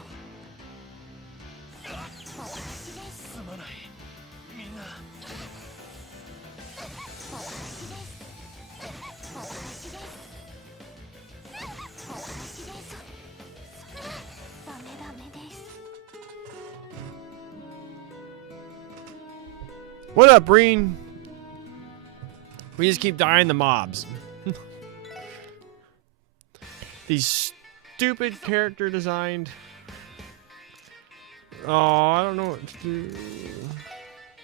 お返しです。すまない。みんな。お返しです。お返しです。お返しです。ダメダメです。 What up, Breen? We just keep dying to mobs. These stupid character designed. Oh, I don't know what to do.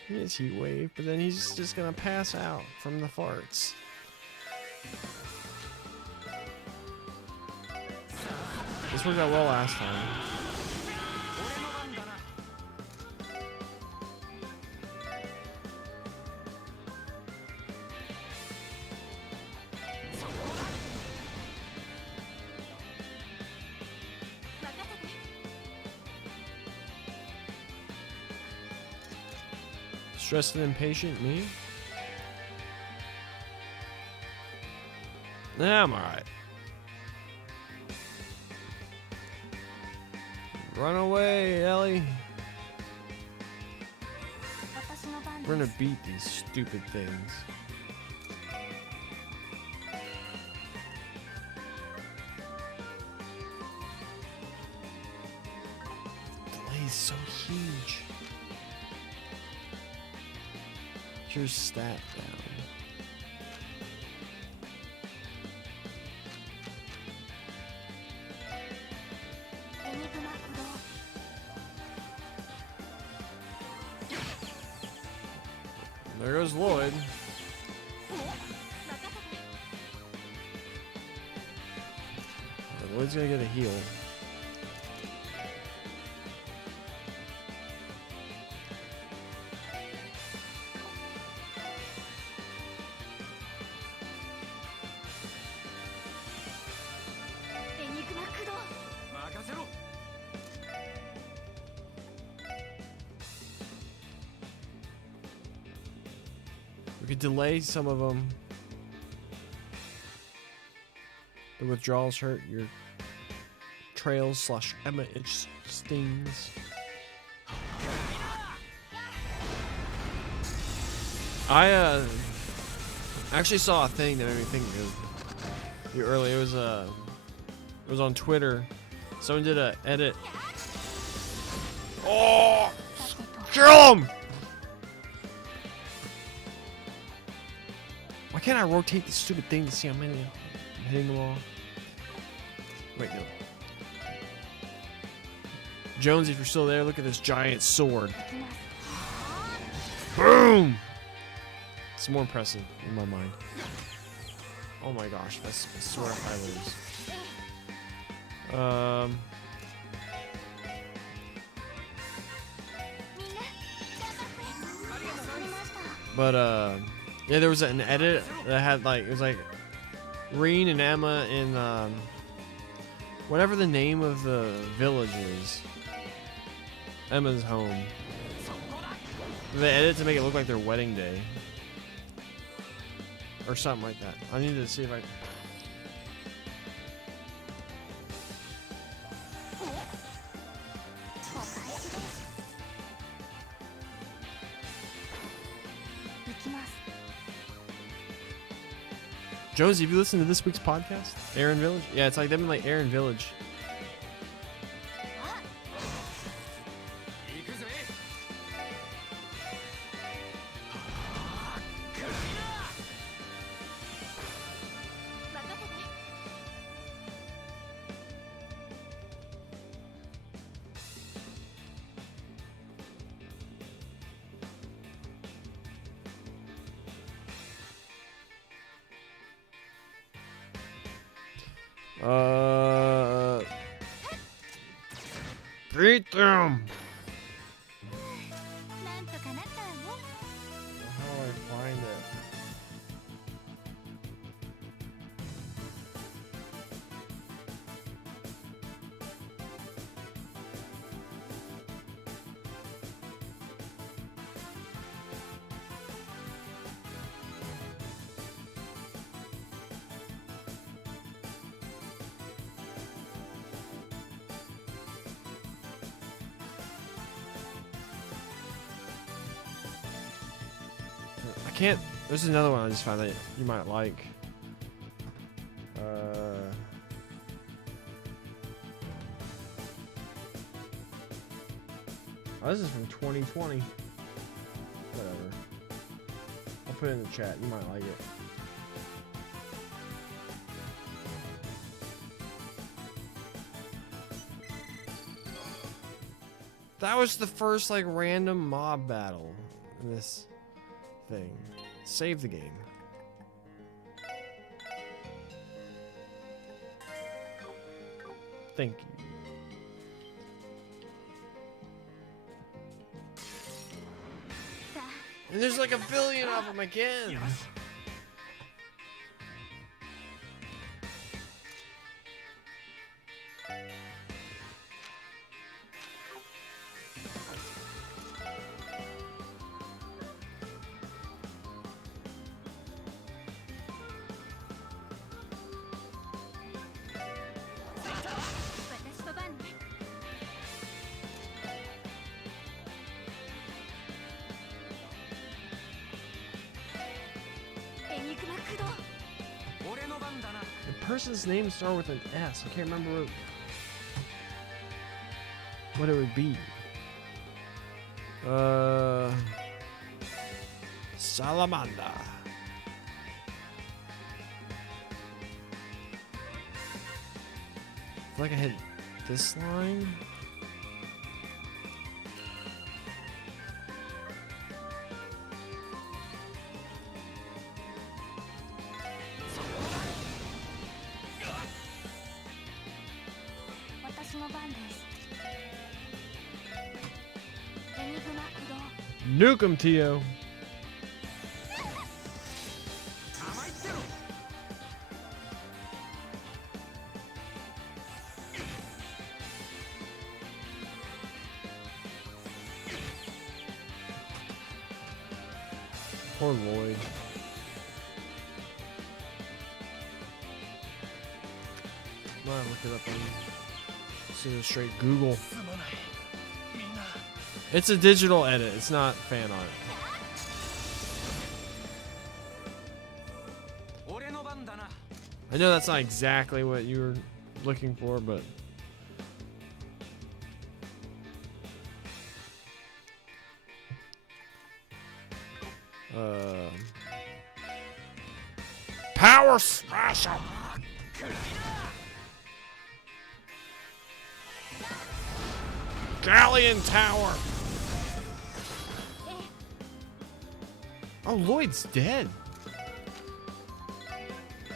He has heat wave, but then he's just gonna pass out from the farts. This worked out well last time. 俺の番だな。 任せて。 Stressed and impatient, me? Nah, I'm alright. Run away, Ellie. 私の番 We're で gonna す。 beat these stupid things. Delay is so huge. Your stat down. There goes Lloyd. 任せて Lloyd's gonna get a heal. エニグマ駆動任せろ We could delay some of them. The withdrawals hurt your trails / Emma itch stings. I actually saw a thing that made me think of you earlier. It was on Twitter. Someone did a edit. Oh, kill him! Why can't I rotate this stupid thing to see how many I'm hitting them all? Wait, no. Jones, if you're still there, look at this giant sword. Boom! It's more impressive in my mind. Oh my gosh, that's a sword if I lose. みんな頑張ってわかりました But yeah, there was an edit that had like it was like Reen and Emma in whatever the name of the village is. Emma's home. They edit to make it look like their wedding day. Or something like that. I need to see if I お返しです行きます Jones, have you listened to this week's podcast? Aaron Village? Yeah, it's like them in like Aaron Village. 行くぜ 任せて Beat them! なんとかなったわね How do I find it? I can't. There's another one I just found that you might like. Oh, this is from 2020. Whatever. I'll put it in the chat. You might like it. That was the first like random mob battle in this thing. Save the game. Thank you. And there's like a billion of them again. The person's name started with an S. I can't remember what it would be. Salamander. I feel like I hit this line. Nuke him, Tio. Poor Lloyd. Might look it up on straight Google. すまないみんな It's a digital edit. It's not fan art. 俺の番だな I know that's not exactly what you were looking for, but Power Smash 'em! Galleon Tower! Oh, Lloyd's dead.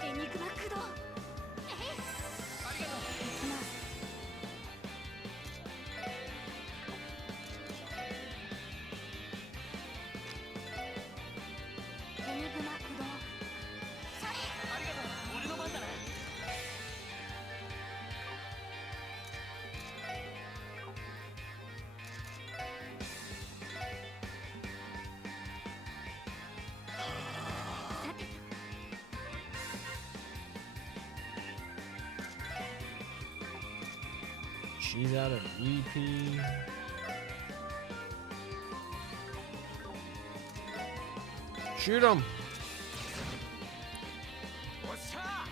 エニグマ駆動エニグマ駆動それありがとう俺の番だな She's out of EP. Shoot him! おっしゃ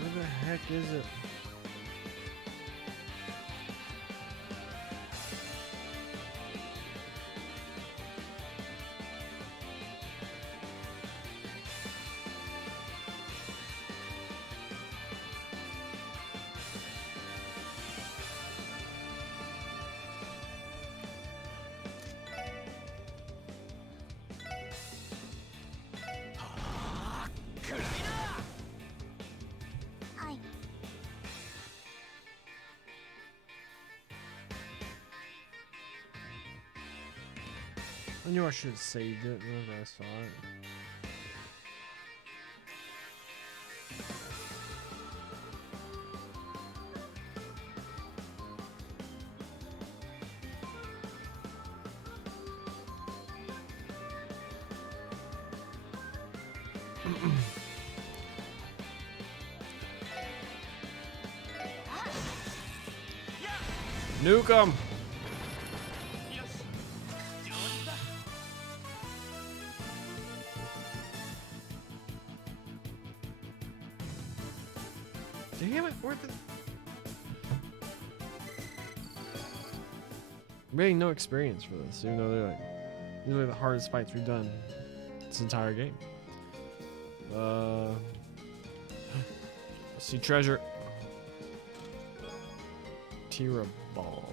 Where the heck is it? I knew I should have saved it whenever I saw it. Nuke 'em! よし上手だ Damn it, where the... I'm getting no experience for this, even though they're like usually the hardest fights we've done this entire game. See treasure. Tira ball.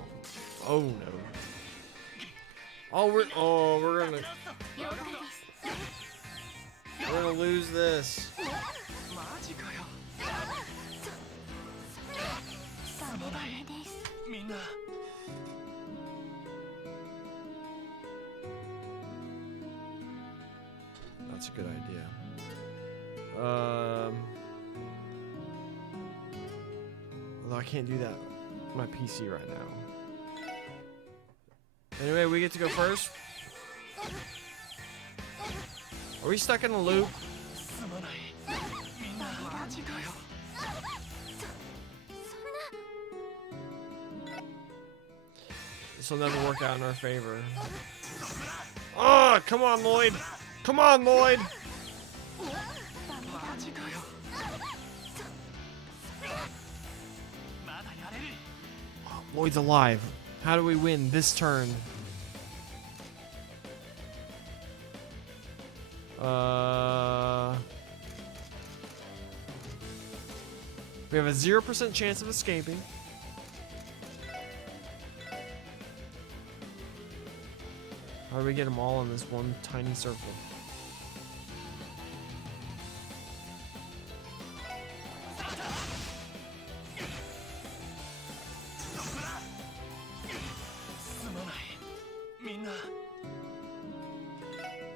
Oh no. Oh we're gonna 了解です we're gonna lose this. マジかよダメダメですみんな That's a good idea. Although I can't do that on my PC right now. Anyway, we get to go first. Are we stuck in a loop? すまないみんなマジかよ This will never work out in our favor. Oh, come on, Lloyd! Come on, Lloyd! マジかよまだやれる Lloyd's alive. How do we win this turn? We have a 0% chance of escaping. How do we get them all in this one tiny circle?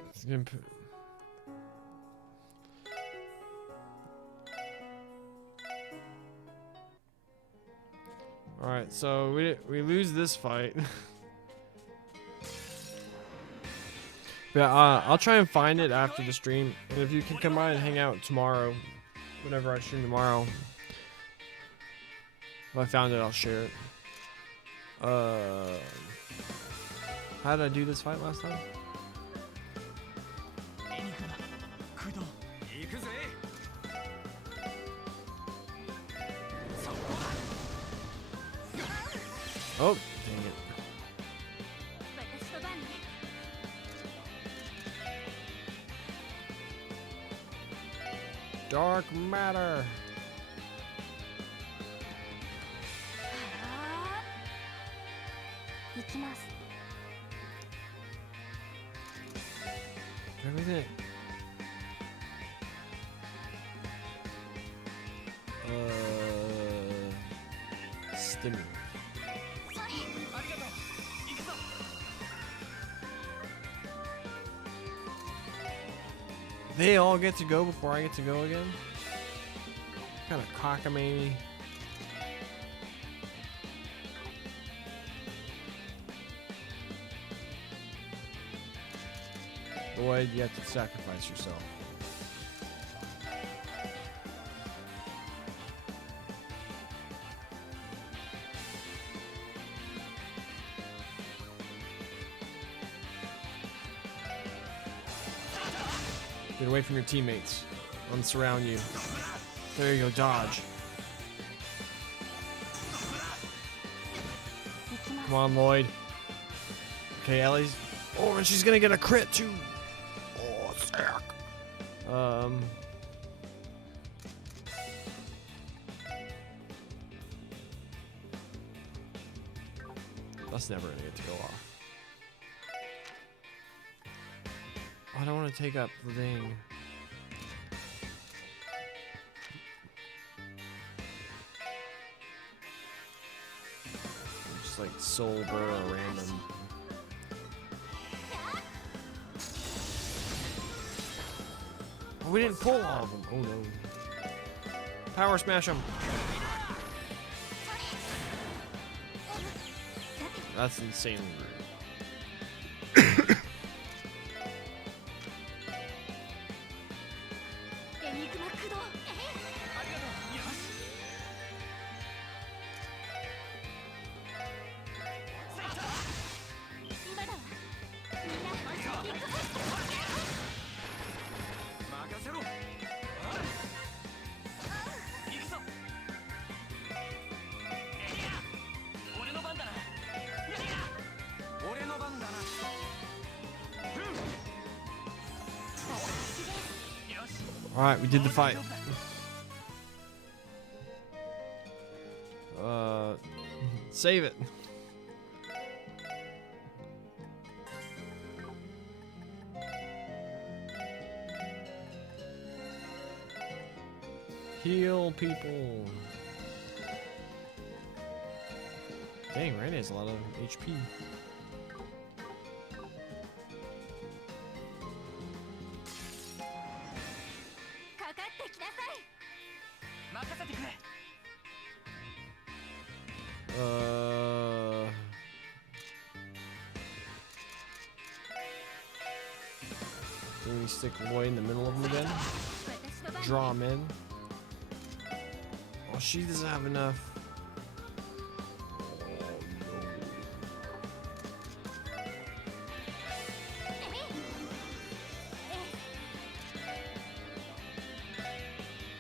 It's gonna put... Alright, so we lose this fight. But I'll try and find it after the stream. And if you can come by and hang out tomorrow, whenever I stream tomorrow, if I found it, I'll share it. How did I do this fight last time? Oh, dang it. 私の番ね。 Dark matter. 行きます。 Everything. Stimulant. They all get to go before I get to go again? Kind of cockamamie. Lloyd, you have to sacrifice yourself. Get away from your teammates. Unsurround you. There you go, dodge. Come on, Lloyd. Okay, Ellie's. Oh, and she's gonna get a crit too. Oh, sick. That's never gonna get to go off. I don't want to take up the thing. Just like soul burrow random. Oh, we didn't pull all of them. Oh no. Power smash them. That's insanely rude. Alright, we did the fight. Save it. Heal people. Dang, Randy has a lot of HP. かかってきなさい。任せてくれ。 Can we stick Lloyd in the middle of them again? 私の番ね。 Draw him in. Oh, she doesn't have enough.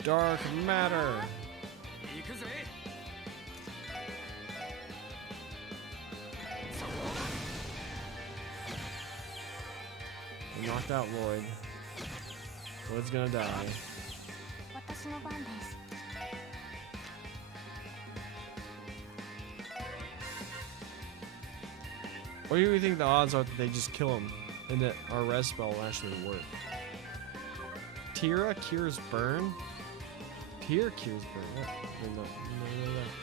Dark matter. 行くぜ。 We knocked out Lloyd. Lloyd's gonna die. 私の番です。 I What do you think the odds are that they just kill him and that our res spell will actually work? Tira cures burn? Tear cures burn. What? Wait, no.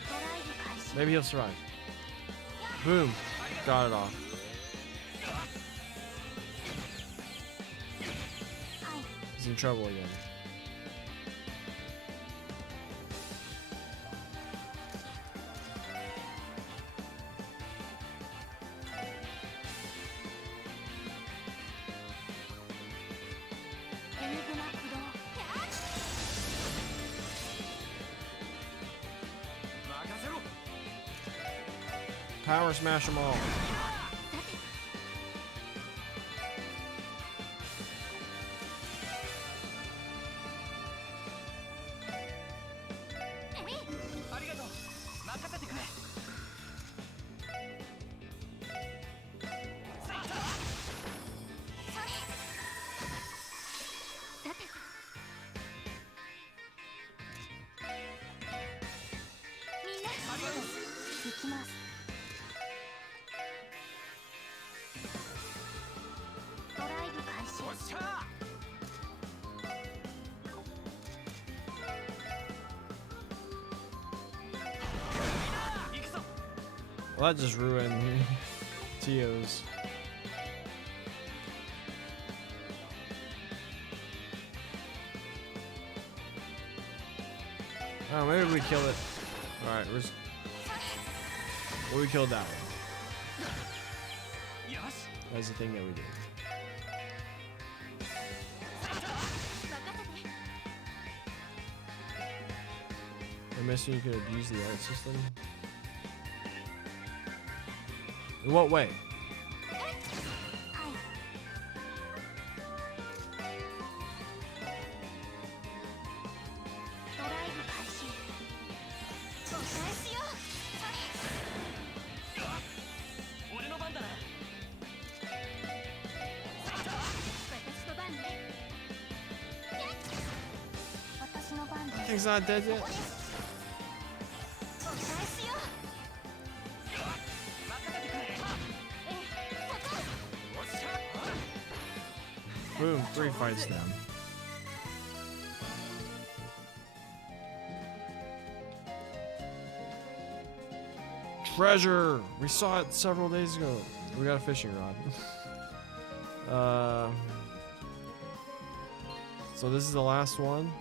ドライブ開始 Maybe he'll survive. Boom. Got it off. はい He's in trouble again. Power smash them all. Well, that just ruined Tio's. Oh, maybe we kill it. Alright, we killed that one. That's the thing that we did. I'm missing you could abuse the art system. In what way? ドライブ開始お返しよ俺の番だな私の番ね私の番で Thing's not dead yet? お返しよ Boom, 3 fights down. Treasure! We saw it several days ago. We got a fishing rod. So this is the last one.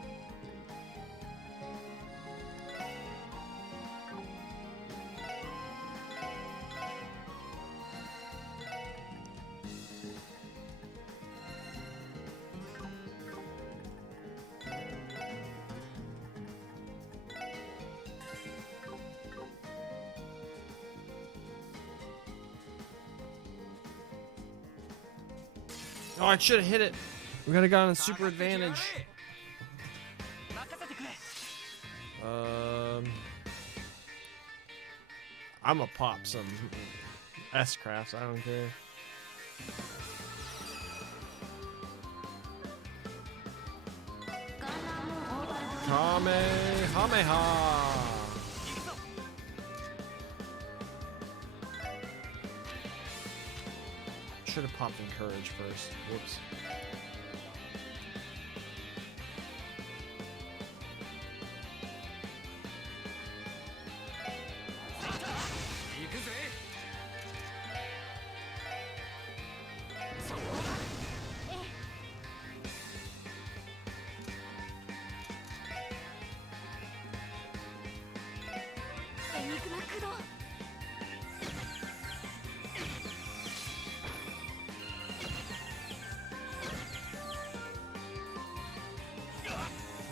Oh, I should have hit it. We gotta got on a super advantage. I'm gonna pop some S-crafts. I don't care. Kamehameha! Should have popped encourage first. Whoops.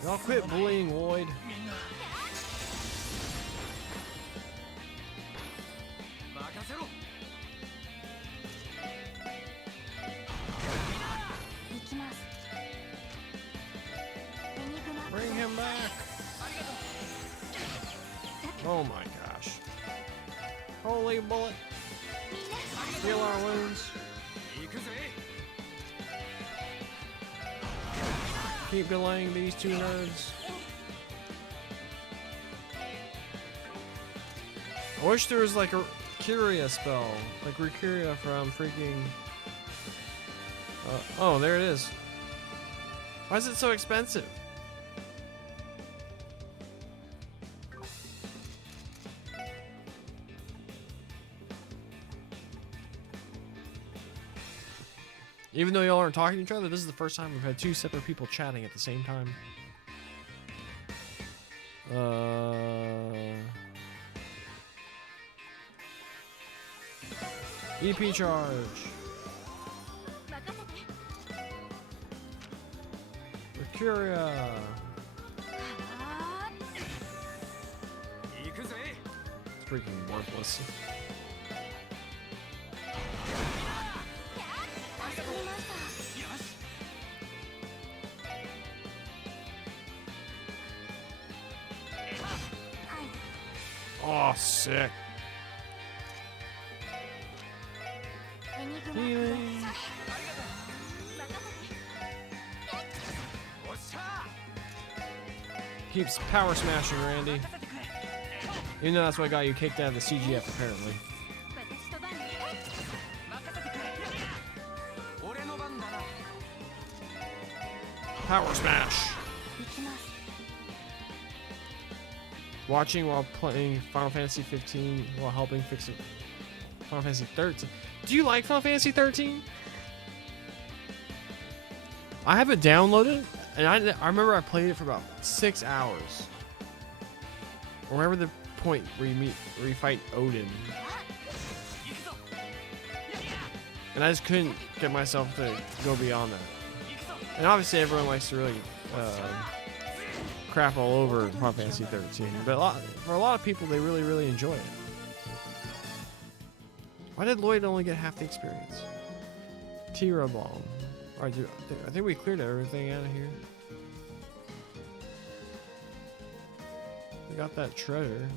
Y'all quit bullying Lloyd. Bring him back. Oh my gosh. Holy bullet. Heal our wounds. Keep delaying these two nerds. I wish there was like a Rikuria spell. Like Rikuria from freaking... oh, there it is. Why is it so expensive? Even though y'all aren't talking to each other, this is the first time we've had two separate people chatting at the same time. EP charge. Mercuria. 行くぜ It's freaking worthless. よし Oh, sick. Healing. おっしゃ Keeps power smashing, Randy. 任せてくれ Even though that's what got you kicked out of the CGF, apparently. 私とバンね任せてくれ俺の番だな Power smash. 行きます Watching while playing Final Fantasy 15 while helping fix it. Final Fantasy 13. Do you like Final Fantasy 13? I have it downloaded, and I remember I played it for about 6 hours. Or wherever the point where you fight Odin. 行くぞ And I just couldn't get myself to go beyond that. 行くぞ And obviously everyone likes to really crap all over Final Fantasy 13. But for a lot of people, they really, really enjoy it. Why did Lloyd only get half the experience? Tira Bomb. Alright, dude, I think we cleared everything out of here. We got that treasure.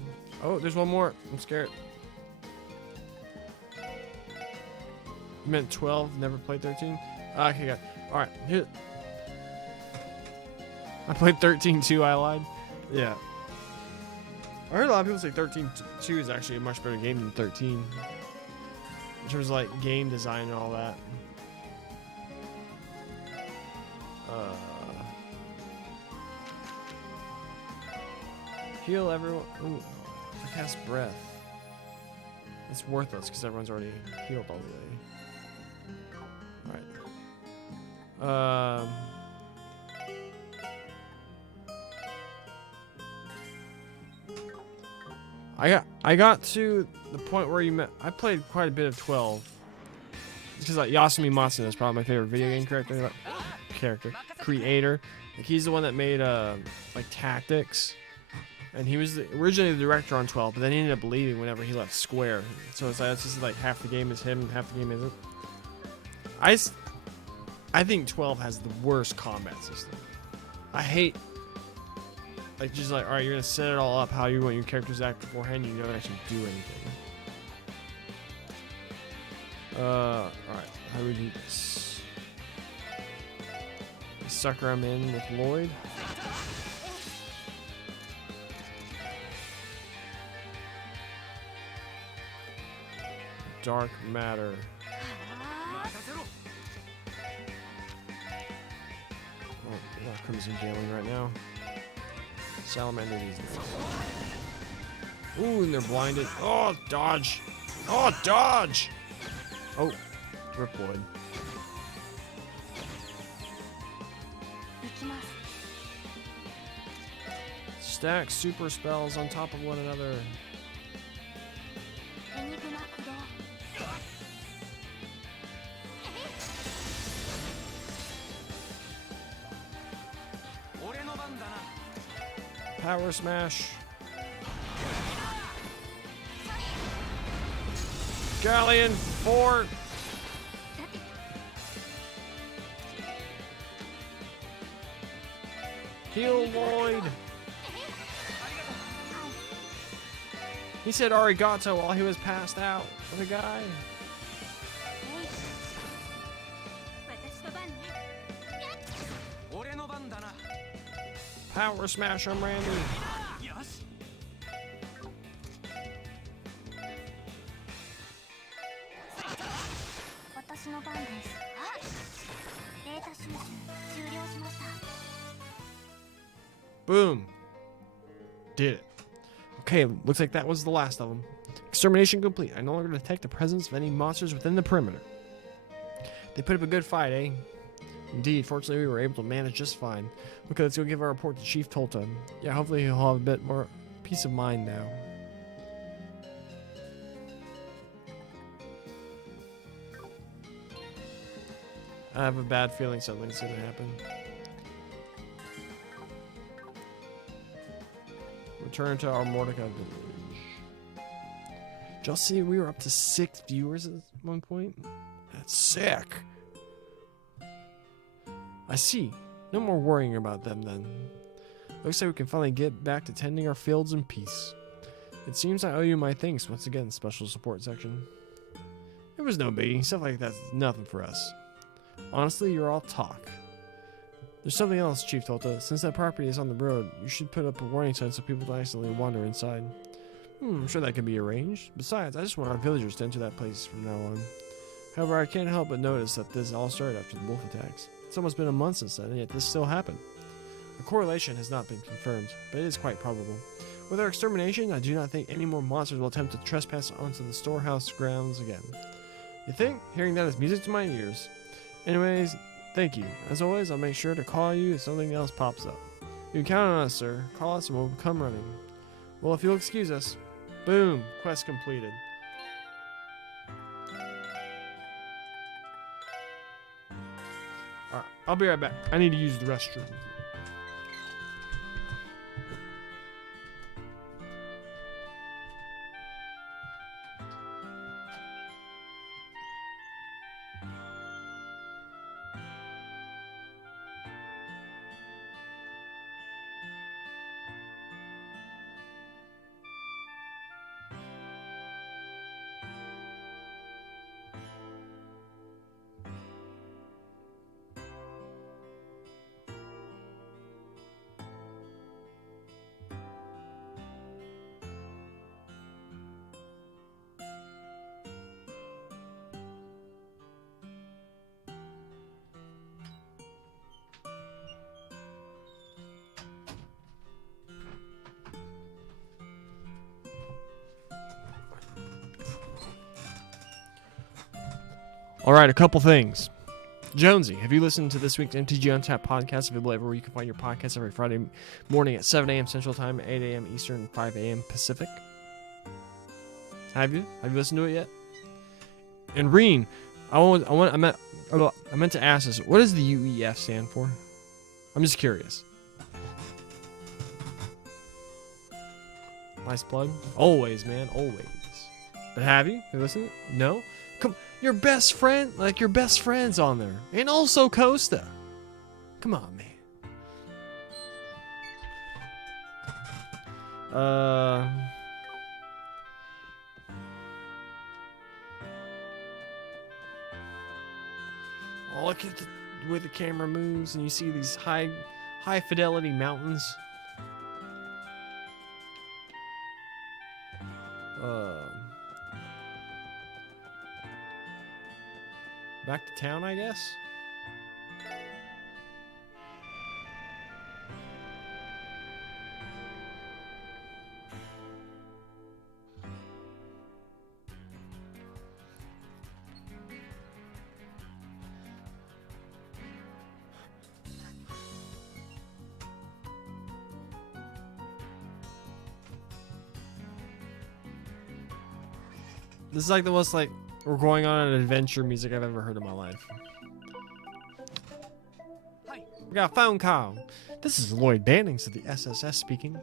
Oh, there's one more. I'm scared. You meant 12, never played 13? Okay, got it. Alright, here. I played 13 too, I lied. Yeah. I heard a lot of people say 13-2 is actually a much better game than 13. In terms of like game design and all that. Heal everyone. Ooh, I cast breath. It's worthless because everyone's already healed all the way. Alright. I got to the point where you met. I played quite a bit of 12. Because like Yasumi Matsuno is probably my favorite video game creator. Like he's the one that made like Tactics, and he was originally the director on 12, but then he ended up leaving whenever he left Square. So it's just like half the game is him and half the game isn't. I think 12 has the worst combat system. I hate. Like, just like, alright, you're gonna set it all up how you want your characters to act beforehand, you don't actually do anything. Alright, how do we do this? Sucker him in with Lloyd. Dark matter. 任せろ Oh, not Crimson Gailing right now. Salamander these days. Ooh, and they're blinded. Oh, dodge! Oh, dodge! Oh, Rip Lloyd. 行きます Stack super spells on top of one another. エニグマ駆動 俺の番だな Power smash. Galleon Fort. Heal Lloyd. He said arigato while he was passed out. What a guy. 私とバンね俺の番だな Power smash him, Randy. よし私の番です。データ収集終了しました。 Boom. Did it. Okay, looks like that was the last of them. Extermination complete. I no longer detect the presence of any monsters within the perimeter. They put up a good fight, eh? Indeed, fortunately we were able to manage just fine. Okay, let's go give our report to Chief Tolta. Yeah, hopefully he'll have a bit more peace of mind now. I have a bad feeling something's gonna happen. Return to our Mordecai village. Did y'all see we were up to 6 viewers at one point? That's sick. I see. No more worrying about them then. Looks like we can finally get back to tending our fields in peace. It seems I owe you my thanks once again, Special Support Section. It was no biggie. Stuff like that's nothing for us. Honestly, you're all talk. There's something else, Chief Tolta. Since that property is on the road, you should put up a warning sign so people don't accidentally wander inside. I'm sure that can be arranged. Besides, I just want our villagers to enter that place from now on. However, I can't help but notice that this all started after the wolf attacks. It's almost been a month since then, and yet this still happened. A correlation has not been confirmed, but it is quite probable. With our extermination, I do not think any more monsters will attempt to trespass onto the storehouse grounds again. You think? Hearing that is music to my ears. Anyways, thank you. As always, I'll make sure to call you if something else pops up. You can count on us, sir. Call us and we'll come running. Well, if you'll excuse us. Boom. Quest completed. Alright, I'll be right back. I need to use the restroom. All right, a couple things. Jonesy, have you listened to this week's MTG Untapped podcast available everywhere you can find your podcast every Friday morning at 7 a.m. Central Time, 8 a.m. Eastern, 5 a.m. Pacific? Have you? Have you listened to it yet? And Reen, I meant to ask this. What does the UEF stand for? I'm just curious. Nice plug. Always, man. Always. But have you? Have you listened? No? Come, your best friend, like your best friend's on there. And also Costa. Come on, man. Oh, look at the way the camera moves and you see these high fidelity mountains. Back to town, I guess. This is like the most like we're going on an adventure music I've ever heard in my life. We got a phone call. This is Lloyd Bannings of the SSS speaking.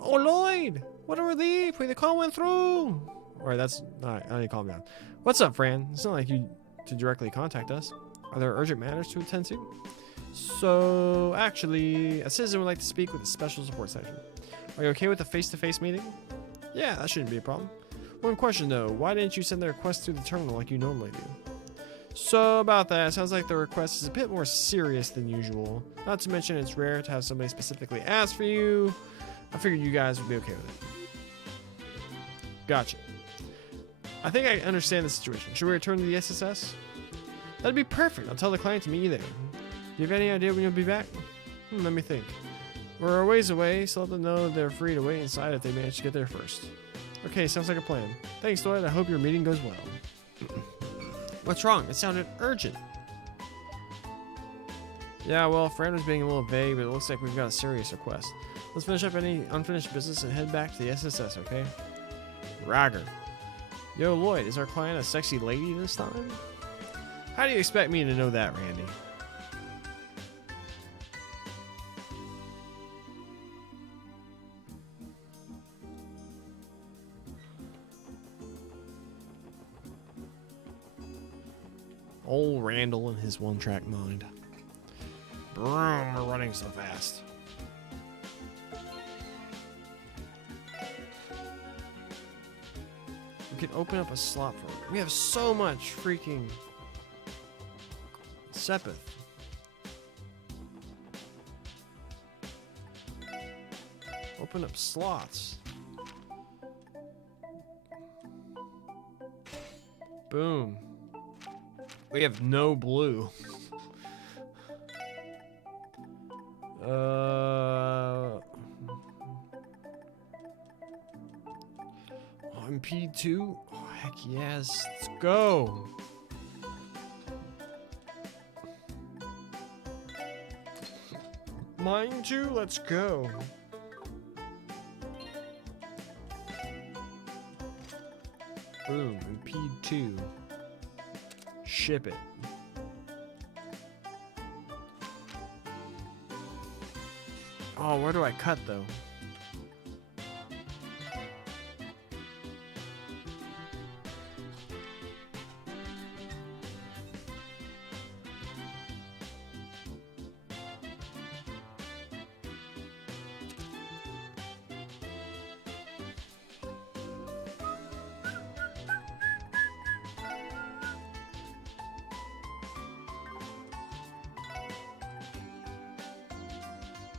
Oh, Lloyd! What a relief! The call went through! Alright, that's... Alright, I need to calm down. What's up, Fran? It's not like you to directly contact us. Are there urgent matters to attend to? So, actually, a citizen would like to speak with the special support section. Are you okay with a face-to-face meeting? Yeah, that shouldn't be a problem. One question though, why didn't you send the request through the terminal like you normally do? So about that, it sounds like the request is a bit more serious than usual. Not to mention it's rare to have somebody specifically ask for you. I figured you guys would be okay with it. Gotcha. I think I understand the situation. Should we return to the SSS? That'd be perfect. I'll tell the client to meet you there. Do you have any idea when you'll be back? Let me think. We're a ways away, so let them know they're free to wait inside if they manage to get there first. Okay, sounds like a plan. Thanks, Lloyd. I hope your meeting goes well. What's wrong? It sounded urgent. Yeah, well, Fran was being a little vague, but it looks like we've got a serious request. Let's finish up any unfinished business and head back to the SSS, okay? Roger. Yo, Lloyd, is our client a sexy lady this time? How do you expect me to know that, Randy? Old Randall and his one-track mind. Broom, we're running so fast. We can open up a slot for it. We have so much freaking Sepith. Open up slots. Boom. We have no blue. MP2? Oh, heck yes. Let's go. Mine too? Let's go. Boom. MP2. Ship it. Oh, where do I cut though?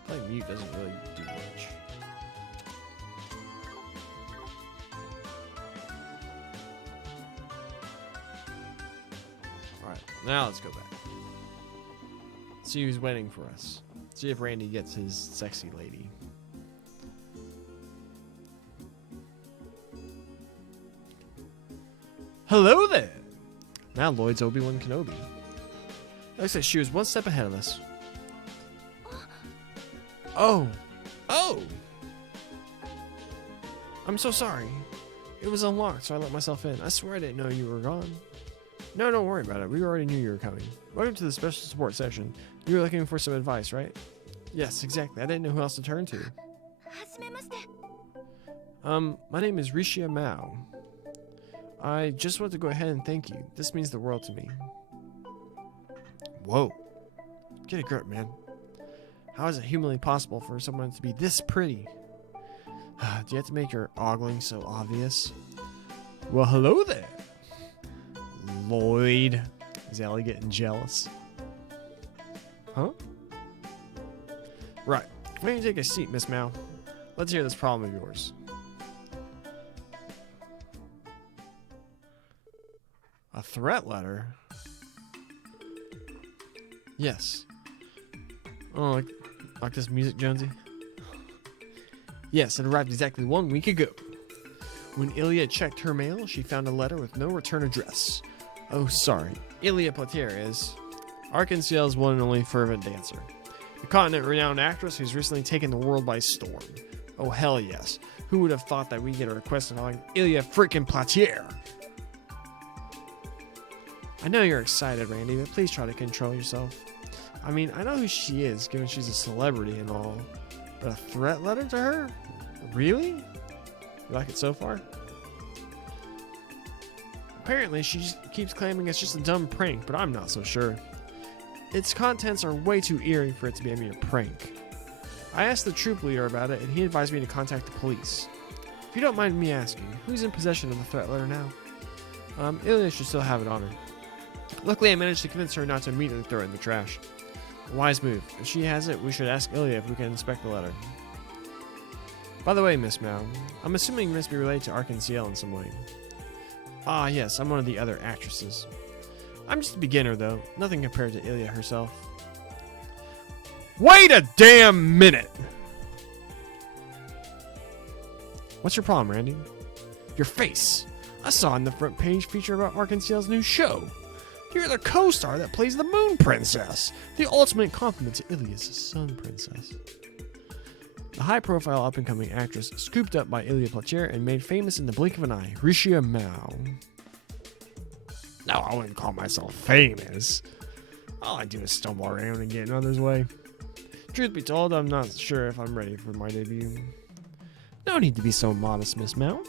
Playing mute doesn't really do much. Alright, now let's go back. See who's waiting for us. See if Randy gets his sexy lady. Hello there! Now Lloyd's Obi-Wan Kenobi. Looks like she was one step ahead of us. Oh! Oh! I'm so sorry. It was unlocked, so I let myself in. I swear I didn't know you were gone. No, don't worry about it. We already knew you were coming. Welcome to the special support session. You were looking for some advice, right? Yes, exactly. I didn't know who else to turn to. はじめまして。 My name is Rishia Mao. I just want to go ahead and thank you. This means the world to me. Whoa. Get a grip, man. How is it humanly possible for someone to be this pretty? Do you have to make your ogling so obvious? Well, hello there. Lloyd. Is Ellie getting jealous? Huh? Right. Why don't you take a seat, Miss Mao? Let's hear this problem of yours. A threat letter? Yes. Oh, like this music, Jonesy? Yes, it arrived exactly 1 week ago. When Ilya checked her mail, she found a letter with no return address. Oh, sorry. Ilya Potier is Arkansas's one and only fervent dancer. A continent-renowned actress who's recently taken the world by storm. Oh, hell yes. Who would have thought that we'd get a request involving Ilya freaking Potier? I know you're excited, Randy, but please try to control yourself. I mean, I know who she is, given she's a celebrity and all. But a threat letter to her? Really? You like it so far? Apparently, she just keeps claiming it's just a dumb prank, but I'm not so sure. Its contents are way too eerie for it to be a mere prank. I asked the troop leader about it, and he advised me to contact the police. If you don't mind me asking, who's in possession of the threat letter now? Ilya should still have it on her. Luckily, I managed to convince her not to immediately throw it in the trash. A wise move. If she has it, we should ask Ilya if we can inspect the letter. By the way, Miss Mao, I'm assuming you must be related to Arkansas in some way. Ah, yes, I'm one of the other actresses. I'm just a beginner, though. Nothing compared to Ilya herself. Wait a damn minute! What's your problem, Randy? Your face. I saw in the front page feature about Arkansas's new show. You're the co-star that plays the Moon Princess, the ultimate compliment to Ilya's Sun Princess. The high-profile up-and-coming actress scooped up by Ilya Platier and made famous in the blink of an eye, Rishia Mao. No, I wouldn't call myself famous. All I do is stumble around and get in others' way. Truth be told, I'm not sure if I'm ready for my debut. No need to be so modest, Miss Mao.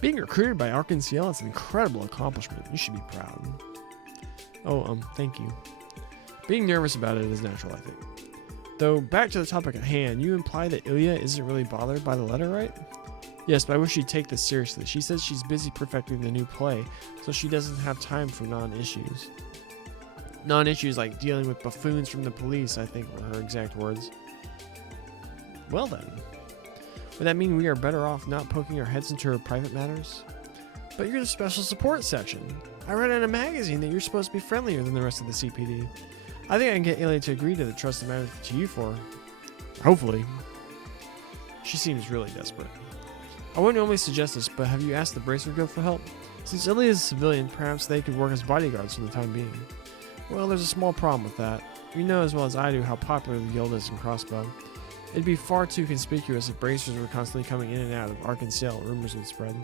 Being recruited by Arkansas is an incredible accomplishment. You should be proud. Oh, thank you. Being nervous about it is natural, I think. Though, back to the topic at hand, you imply that Ilya isn't really bothered by the letter, right? Yes, but I wish you'd take this seriously. She says she's busy perfecting the new play, so she doesn't have time for non-issues. Non-issues like dealing with buffoons from the police, I think were her exact words. Well then. Would that mean we are better off not poking our heads into her private matters? But you're the special support section. I read in a magazine that you're supposed to be friendlier than the rest of the CPD. I think I can get Ilya to agree to the trust that matters to you for her. Hopefully. She seems really desperate. I wouldn't normally suggest this, but have you asked the Bracer Guild for help? Since Ilya is a civilian, perhaps they could work as bodyguards for the time being. Well, there's a small problem with that. You know as well as I do how popular the guild is in Crossbow. It'd be far too conspicuous if bracers were constantly coming in and out of Arkansas. Rumors would spread.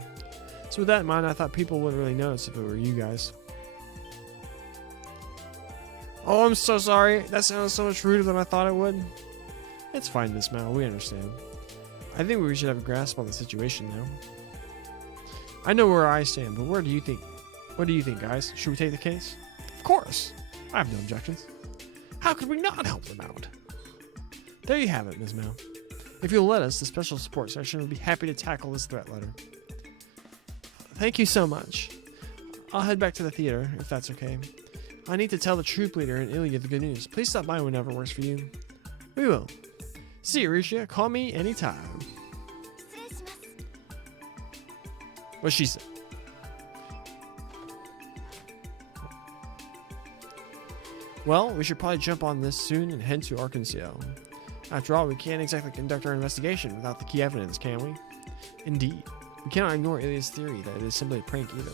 So with that in mind, I thought people wouldn't really notice if it were you guys. Oh, I'm so sorry. That sounded so much ruder than I thought it would. It's fine, Miss Mao. We understand. I think we should have a grasp on the situation now. I know where I stand, but what do you think, guys? Should we take the case? Of course. I have no objections. How could we not help them out? There you have it, Ms. Mao. If you'll let us, the special support section will be happy to tackle this threat letter. Thank you so much. I'll head back to the theater, if that's okay. I need to tell the troop leader and Ilya the good news. Please stop by whenever works for you. We will. See you, Rishia. Call me anytime. 失礼します。 What she said. Well, we should probably jump on this soon and head to Arkansas. After all, we can't exactly conduct our investigation without the key evidence, can we? Indeed. We cannot ignore Ilya's theory that it is simply a prank either.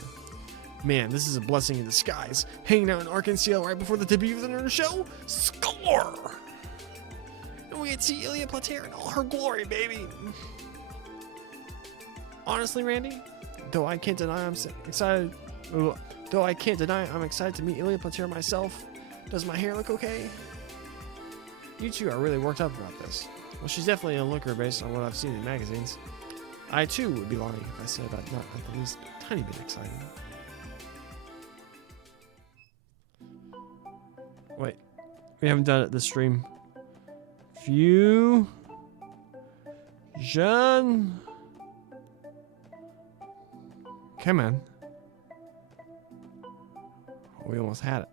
Man, this is a blessing in disguise. Hanging out in Arkansas right before the debut of the new show? Score! And we get to see Ilya Platier in all her glory, baby! Honestly, Randy, though I can't deny I'm excited to meet Ilya Platier myself, does my hair look okay? You two are really worked up about this. Well, she's definitely a looker based on what I've seen in magazines. I too would be lying if I said I'm not at the least a tiny bit excited. Wait, we haven't done it this stream. Fusion. Come on. We almost had it.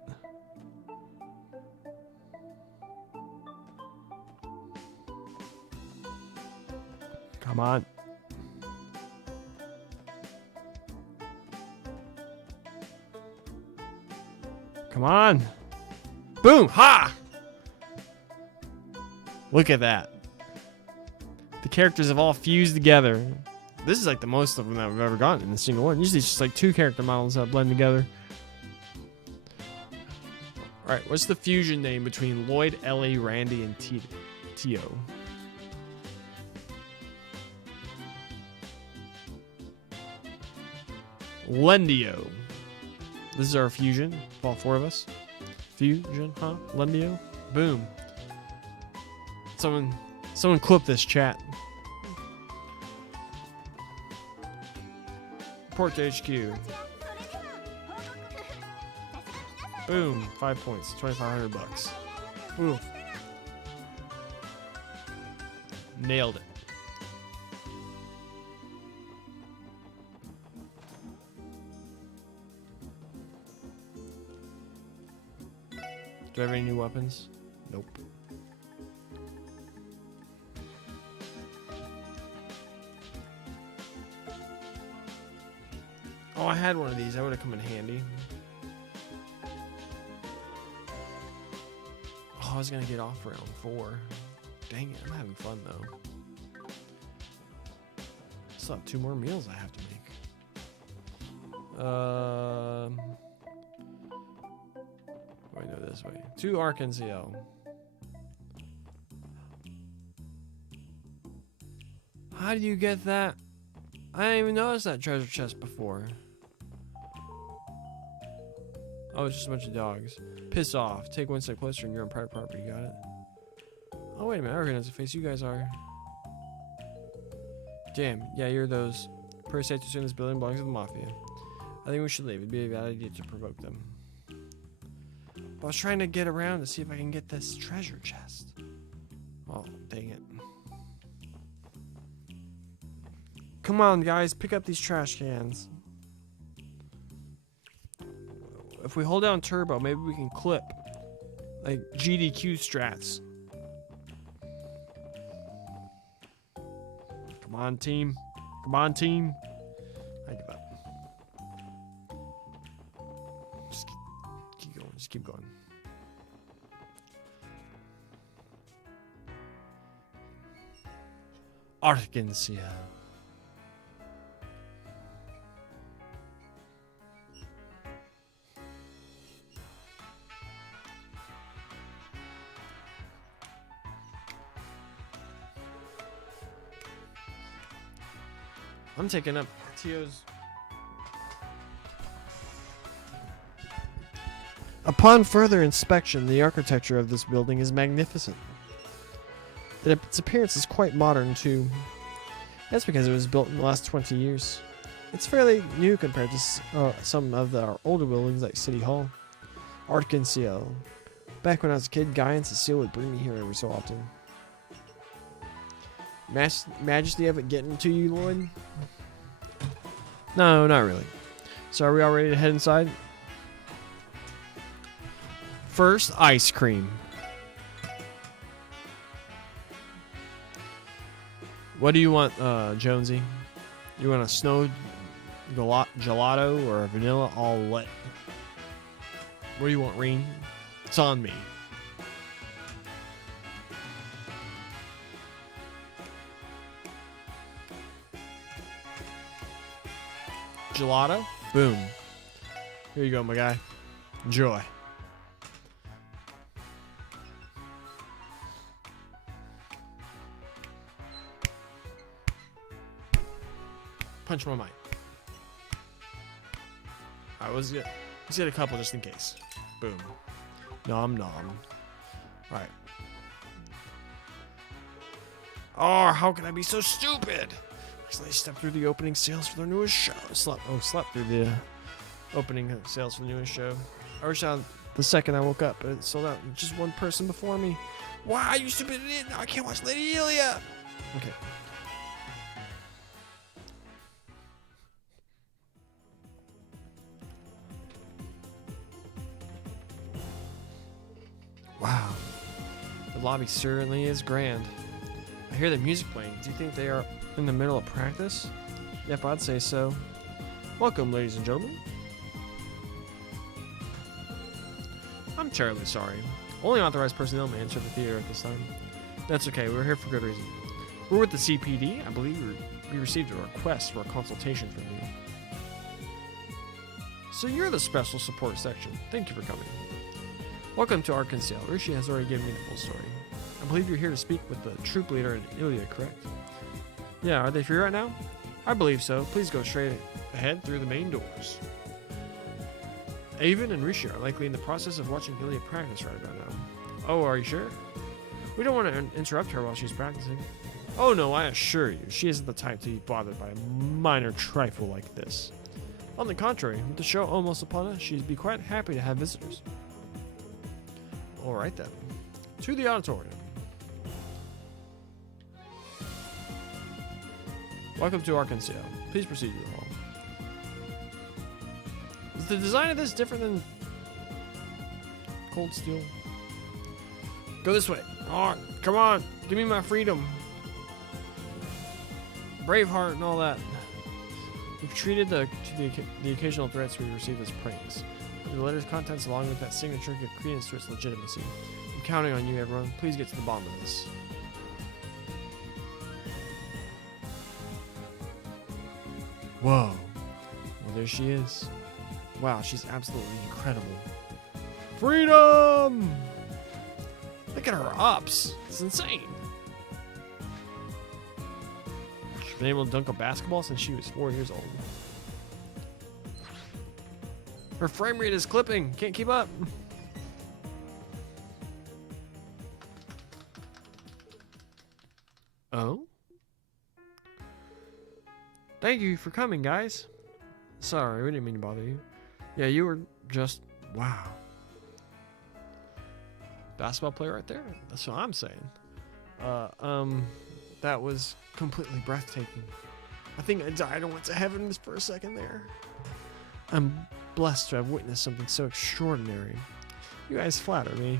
Come on. Come on. Boom! Ha! Look at that. The characters have all fused together. This is like the most of them that we've ever gotten in a single one. Usually it's just like two character models that blend together. Alright, what's the fusion name between Lloyd, Ellie, Randy, and Tio? Lendio. This is our fusion. All four of us. Fusion, huh? Lendio. Boom. Someone clip this chat. Report to HQ. それでは報告。さすが皆さん。 Boom. 5 points. $2,500. Ooh. Nailed it. Do I have any new weapons? Nope. Oh, I had one of these. That would have come in handy. Oh, I was gonna get off round 4. Dang it, I'm having fun though. Still have 2 more meals I have to make. Wait, no, this way. To Arkansas. How do you get that? I didn't even notice that treasure chest before. Oh, it's just a bunch of dogs. Piss off. Take one step closer and you're on private property. Got it? Oh, wait a minute. I recognize the face. You guys are. Damn. Yeah, you're those. Pretty safe to assume this building belongs to the Mafia. I think we should leave. It'd be a bad idea to provoke them. But I was trying to get around to see if I can get this treasure chest. Oh, dang it. Come on, guys. Pick up these trash cans. If we hold down turbo, maybe we can clip. Like GDQ strats. Come on, team. Come on, team. I give up. Just keep going. Just keep going. Arkansas. I'm taking up Tio's. Upon further inspection, the architecture of this building is magnificent. Its appearance is quite modern, too. That's because it was built in the last 20 years. It's fairly new compared to some of our older buildings like City Hall. Arkansas. Back when I was a kid, Guy and Cecile would bring me here every so often. Majesty of it getting to you, Lloyd? No, not really. So are we all ready to head inside? First, ice cream. What do you want, Jonesy? You want a snow gelato or a vanilla all wet? What do you want, Reen? It's on me. Gelato? Boom. Here you go, my guy. Enjoy. Punch my mic. Let's get a couple just in case. Boom. Nom nom. Alright. Oh, how can I be so stupid? They stepped through the opening sales for their newest show. Slept through the opening sales for the newest show. I wish out the second I woke up, but it sold out. Just one person before me. Wow, you stupid idiot! Now I can't watch Lady Ilya. Okay. Wow. The lobby certainly is grand. I hear the music playing. Do you think they are in the middle of practice? Yep, I'd say so. Welcome, ladies and gentlemen. I'm terribly sorry. Only authorized personnel may enter the theater at this time. That's okay, we're here for good reason. We're with the CPD. I believe we received a request for a consultation from you. So you're the special support section. Thank you for coming. Welcome to Arkansas. Rishi has already given me the full story. I believe you're here to speak with the troop leader in Ilya, correct? Yeah, are they free right now? I believe so. Please go straight ahead through the main doors. Avon and Rishi are likely in the process of watching Ilya practice right about now. Oh, are you sure? We don't want to interrupt her while she's practicing. Oh no, I assure you, she isn't the type to be bothered by a minor trifle like this. On the contrary, with the show almost upon us, she'd be quite happy to have visitors. Alright then. To the auditorium. Welcome to Arkansas. Please proceed to the hall. Is the design of this different than Cold Steel? Go this way. Oh, come on. Give me my freedom. Braveheart and all that. We've treated the occasional threats we received as pranks. The letter's contents, along with that signature, give credence to its legitimacy. I'm counting on you, everyone. Please get to the bottom of this. Whoa. Well, there she is. Wow, she's absolutely incredible. Freedom! Look at her ups. It's insane. She's been able to dunk a basketball since she was 4 years old. Her frame rate is clipping. Can't keep up. Oh? Thank you for coming, guys. Sorry, we didn't mean to bother you. Yeah, you were just... wow. Basketball player right there. That's what I'm saying. That was completely breathtaking. I think I died and went to heaven just for a second there. I'm blessed to have witnessed something so extraordinary. You guys flatter me.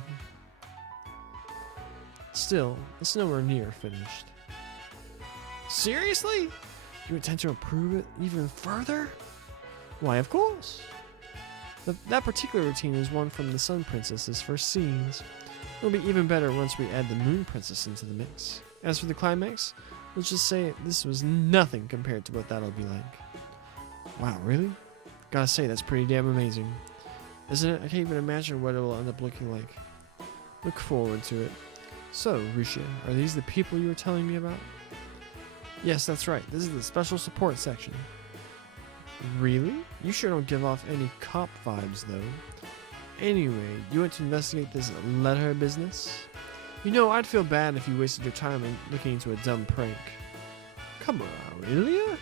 Still, it's nowhere near finished. Seriously? You intend to improve it even further? Why, of course. That particular routine is one from the Sun Princess's first scenes. It'll be even better once we add the Moon Princess into the mix. As for the climax, let's just say this was nothing compared to what that'll be like. Wow, really? Gotta say, that's pretty damn amazing. Isn't it? I can't even imagine what it'll end up looking like. Look forward to it. So, Rushia, are these the people you were telling me about? Yes, that's right. This is the special support section. Really? You sure don't give off any cop vibes, though. Anyway, you went to investigate this letter business? You know, I'd feel bad if you wasted your time looking into a dumb prank. Come on, Ilya?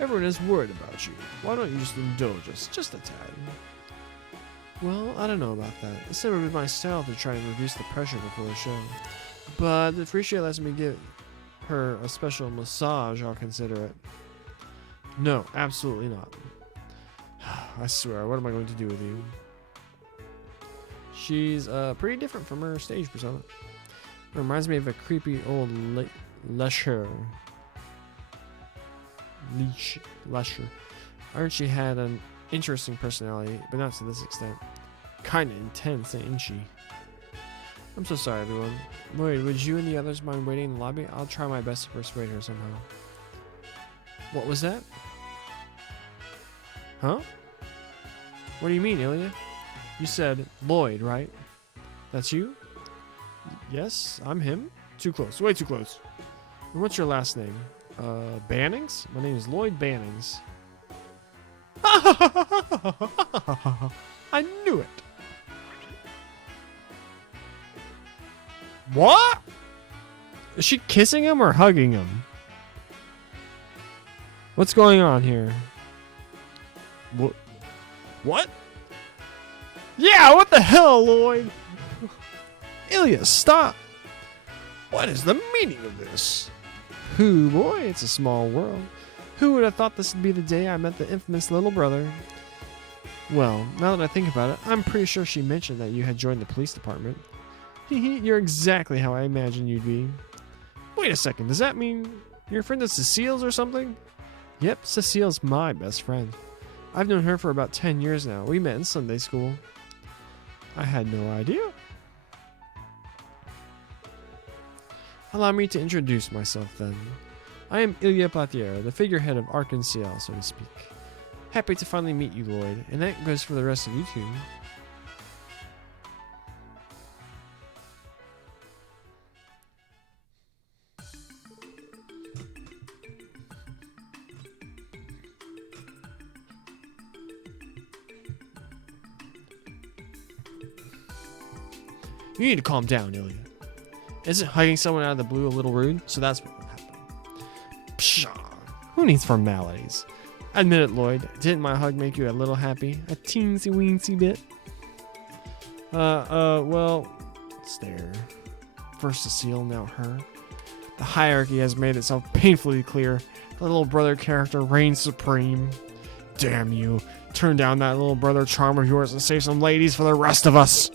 Everyone is worried about you. Why don't you just indulge us just a tad? Well, I don't know about that. It's never been my style to try and reduce the pressure before a show. But if Risha lets me give her a special massage, I'll consider it. No, absolutely not. I swear, what am I going to do with you? She's pretty different from her stage persona. Reminds me of a creepy old Lesher. I heard she had an interesting personality, but not to this extent. Kinda intense, ain't she? I'm so sorry, everyone. Lloyd, would you and the others mind waiting in the lobby? I'll try my best to persuade her somehow. What was that? Huh? What do you mean, Ilya? You said Lloyd, right? That's you? Yes, I'm him. Too close. Way too close. And what's your last name? Bannings? My name is Lloyd Bannings. I knew it. What? Is she kissing him or hugging him? What's going on here? What? Yeah, what the hell, Lloyd? Ilya, stop. What is the meaning of this? Who, boy, it's a small world. Who would have thought this would be the day I met the infamous little brother? Well, now that I think about it, I'm pretty sure she mentioned that you had joined the police department. You're exactly how I imagined you'd be. Wait a second, does that mean you're a friend of Cecile's or something? Yep, Cecile's my best friend. I've known her for about 10 years now. We met in Sunday school. I had no idea. Allow me to introduce myself then. I am Ilya Platier, the figurehead of Arc-en-Ciel, so to speak. Happy to finally meet you, Lloyd, and that goes for the rest of you two. You need to calm down, Ilya. Isn't hugging someone out of the blue a little rude? So that's what happened. Pshaw. Who needs formalities? Admit it, Lloyd. Didn't my hug make you a little happy? A teensy-weensy bit? Well, it's there. First Cecile, now her. The hierarchy has made itself painfully clear. The little brother character reigns supreme. Damn you. Turn down that little brother charm of yours and save some ladies for the rest of us.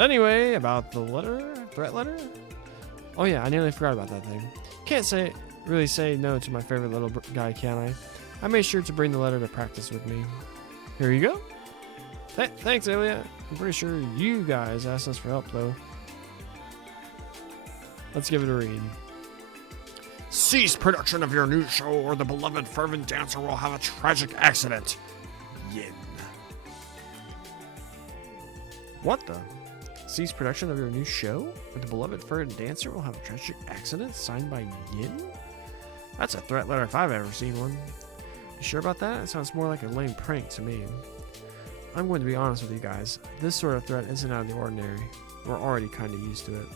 Anyway, about the letter? Threat letter? Oh yeah, I nearly forgot about that thing. Can't say Really say no to my favorite little guy, can I? I made sure to bring the letter to practice with me. Here you go. Thanks, Ilya. I'm pretty sure you guys asked us for help, though. Let's give it a read. Cease production of your new show, or the beloved fervent dancer will have a tragic accident. Yin. What the? Cease production of your new show? Or the beloved fervent dancer will have a tragic accident? Signed by Yin? That's a threat letter if I've ever seen one. You sure about that? It sounds more like a lame prank to me. I'm going to be honest with you guys. This sort of threat isn't out of the ordinary. We're already kind of used to it.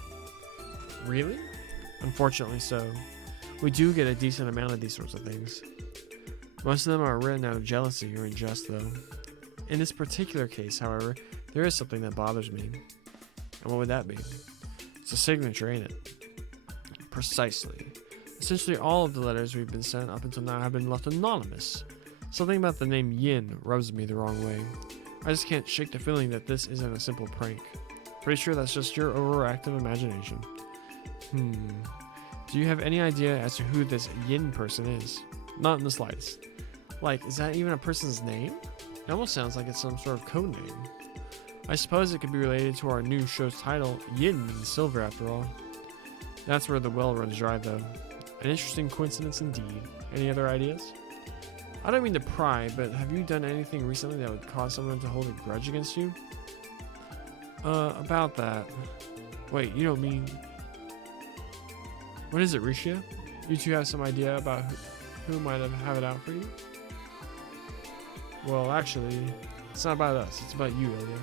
Really? Unfortunately so. We do get a decent amount of these sorts of things. Most of them are written out of jealousy or unjust, though. In this particular case, however, there is something that bothers me. And what would that be? It's a signature, ain't it? Precisely. Essentially all of the letters we've been sent up until now have been left anonymous. Something about the name Yin rubs me the wrong way. I just can't shake the feeling that this isn't a simple prank. Pretty sure that's just your overactive imagination. Do you have any idea as to who this Yin person is? Not in the slightest. Like, is that even a person's name? It almost sounds like it's some sort of code name. I suppose it could be related to our new show's title. Yin means silver, after all. That's where the well runs dry, though. An interesting coincidence indeed. Any other ideas? I don't mean to pry, but have you done anything recently that would cause someone to hold a grudge against you? About that. Wait, you don't mean... What is it, Risha? You two have some idea about who might have it out for you? Well, actually, it's not about us. It's about you, Ilya.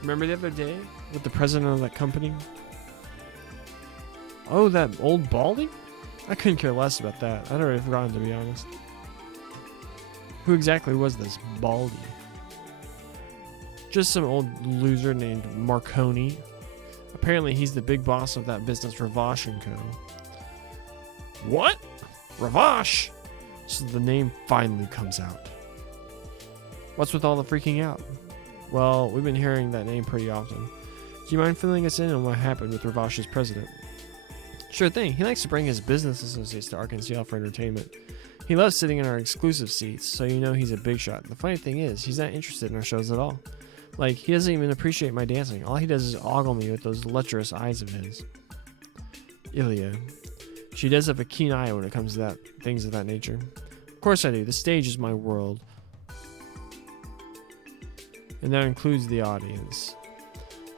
Remember the other day with the president of that company? Oh, that old Baldy? I couldn't care less about that. I'd already forgotten, to be honest. Who exactly was this Baldy? Just some old loser named Marconi. Apparently he's the big boss of that business Ravash & Co. What? Ravash? So the name finally comes out. What's with all the freaking out? Well, we've been hearing that name pretty often. Do you mind filling us in on what happened with Ravash's president? Sure thing. He likes to bring his business associates to Arkansas for entertainment. He loves sitting in our exclusive seats, so you know he's a big shot. The funny thing is, he's not interested in our shows at all. Like, he doesn't even appreciate my dancing. All he does is ogle me with those lecherous eyes of his. Ilya. She does have a keen eye when it comes to things of that nature. Of course I do. The stage is my world. And that includes the audience.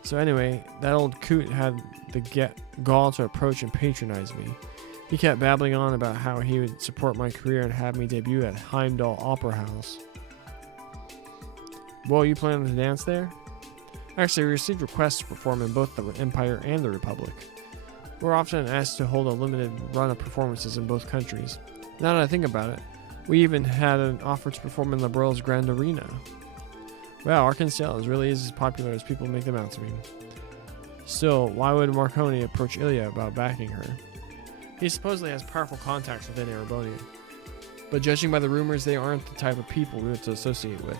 So anyway, that old coot had the gall to approach and patronize me. He kept babbling on about how he would support my career and have me debut at Heimdall Opera House. Well, you planning to dance there? Actually, we received requests to perform in both the Empire and the Republic. We're often asked to hold a limited run of performances in both countries. Now that I think about it, we even had an offer to perform in LeBrel's Grand Arena. Wow, Arkansas really is as popular as people make them out to be. Still, why would Marconi approach Ilya about backing her? He supposedly has powerful contacts within Erebonia. But judging by the rumors, they aren't the type of people we want to associate with.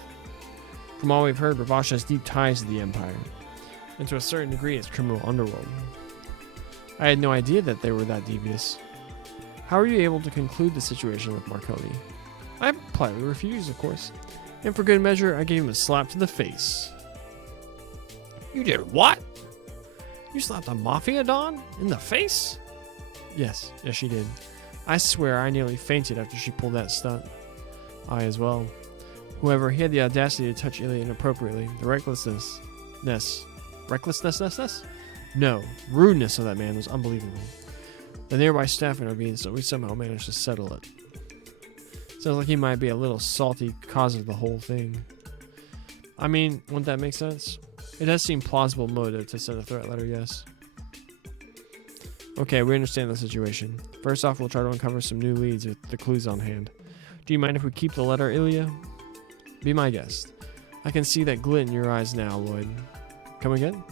From all we've heard, Ravash has deep ties to the Empire, and to a certain degree its criminal underworld. I had no idea that they were that devious. How were you able to conclude the situation with Marconi? I politely refused, of course. And for good measure, I gave him a slap to the face. You did what? You slapped a Mafia Don? In the face? Yes, she did. I swear I nearly fainted after she pulled that stunt. I as well. However, he had the audacity to touch Ilya inappropriately. The recklessness? No, rudeness of that man was unbelievable. The nearby staff intervened, so we somehow managed to settle it. Sounds like he might be a little salty cause of the whole thing. I mean, wouldn't that make sense? It does seem plausible motive to send a threat letter, yes. Okay, we understand the situation. First off, we'll try to uncover some new leads with the clues on hand. Do you mind if we keep the letter, Ilya? Be my guest. I can see that glint in your eyes now, Lloyd. Come again?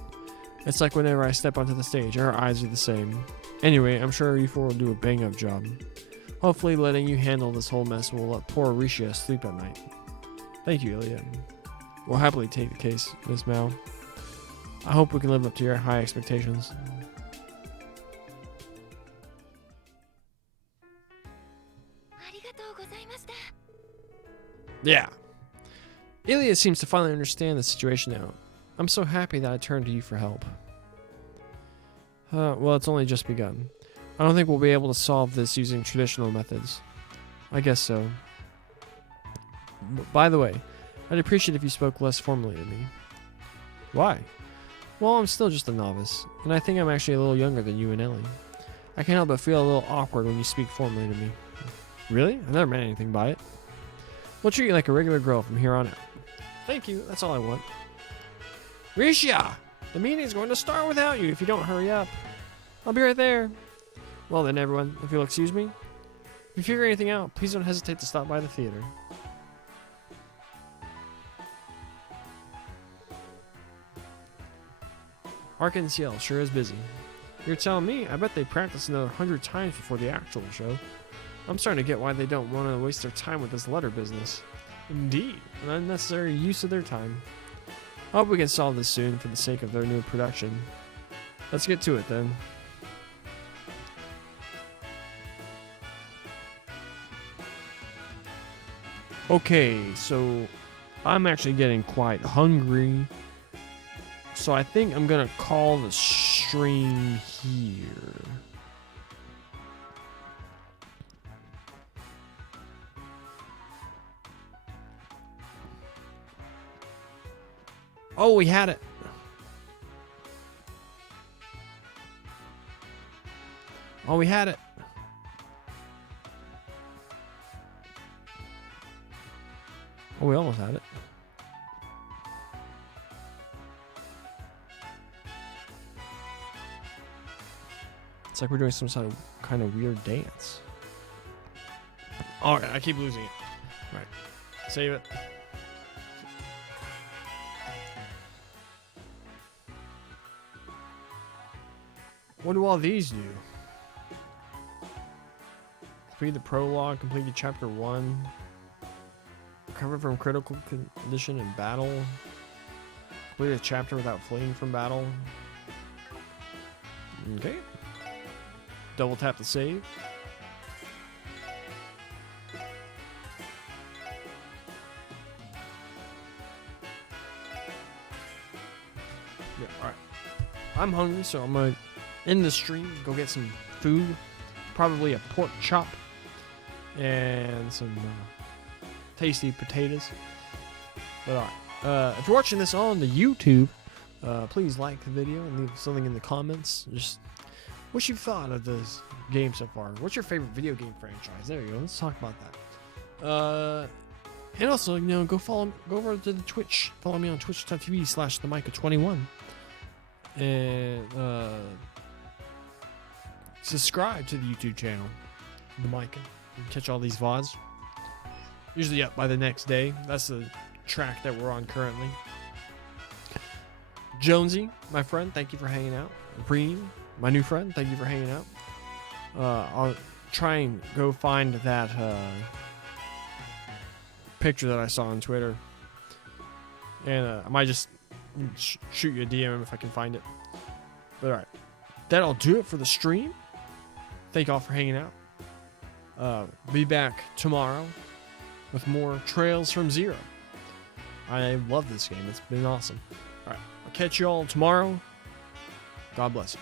It's like whenever I step onto the stage, our eyes are the same. Anyway, I'm sure you four will do a bang-up job. Hopefully letting you handle this whole mess will let poor Risha sleep at night. Thank you, Ilya. We'll happily take the case, Miss Mao. I hope we can live up to your high expectations. Yeah. Ilya seems to finally understand the situation now. I'm so happy that I turned to you for help. Well, it's only just begun. I don't think we'll be able to solve this using traditional methods. I guess so. By the way, I'd appreciate if you spoke less formally to me. Why? Well, I'm still just a novice, and I think I'm actually a little younger than you and Ellie. I can't help but feel a little awkward when you speak formally to me. Really? I never meant anything by it. We'll treat you like a regular girl from here on out. Thank you, that's all I want. Risha! The meeting's going to start without you if you don't hurry up. I'll be right there. Well then, everyone, if you'll excuse me. If you figure anything out, please don't hesitate to stop by the theater. Arkan Ciel sure is busy. You're telling me, I bet they practice another 100 times before the actual show. I'm starting to get why they don't want to waste their time with this letter business. Indeed, an unnecessary use of their time. I hope we can solve this soon for the sake of their new production. Let's get to it then. Okay, so I'm actually getting quite hungry. So I think I'm gonna call the stream here. Oh, we had it. Oh, we had it. Oh, we almost had it. It's like we're doing some sort of kind of weird dance. Alright, I keep losing it. Alright. Save it. What do all these do? Complete the prologue, completed chapter 1. Recover from critical condition in battle. Complete a chapter without fleeing from battle. Okay. Double tap to save. Yeah, alright. I'm hungry, so I'm gonna end the stream, go get some food. Probably a pork chop. And some tasty potatoes. But alright. If you're watching this on the YouTube, please like the video and leave something in the comments. Just what you thought of this game so far. What's your favorite video game franchise? There you go. Let's talk about that. And also, you know, go over to the Twitch. Follow me on twitch.tv/themicah21. And subscribe to the YouTube channel, The Micah. You can catch all these VODs. Usually up by the next day. That's the track that we're on currently. Jonesy, my friend, thank you for hanging out. Breen, my new friend, thank you for hanging out. I'll try and go find that picture that I saw on Twitter. And I might just shoot you a DM if I can find it. But alright. That'll do it for the stream. Thank y'all for hanging out. Be back tomorrow with more Trails from Zero. I love this game. It's been awesome. Alright. I'll catch you all tomorrow. God bless you.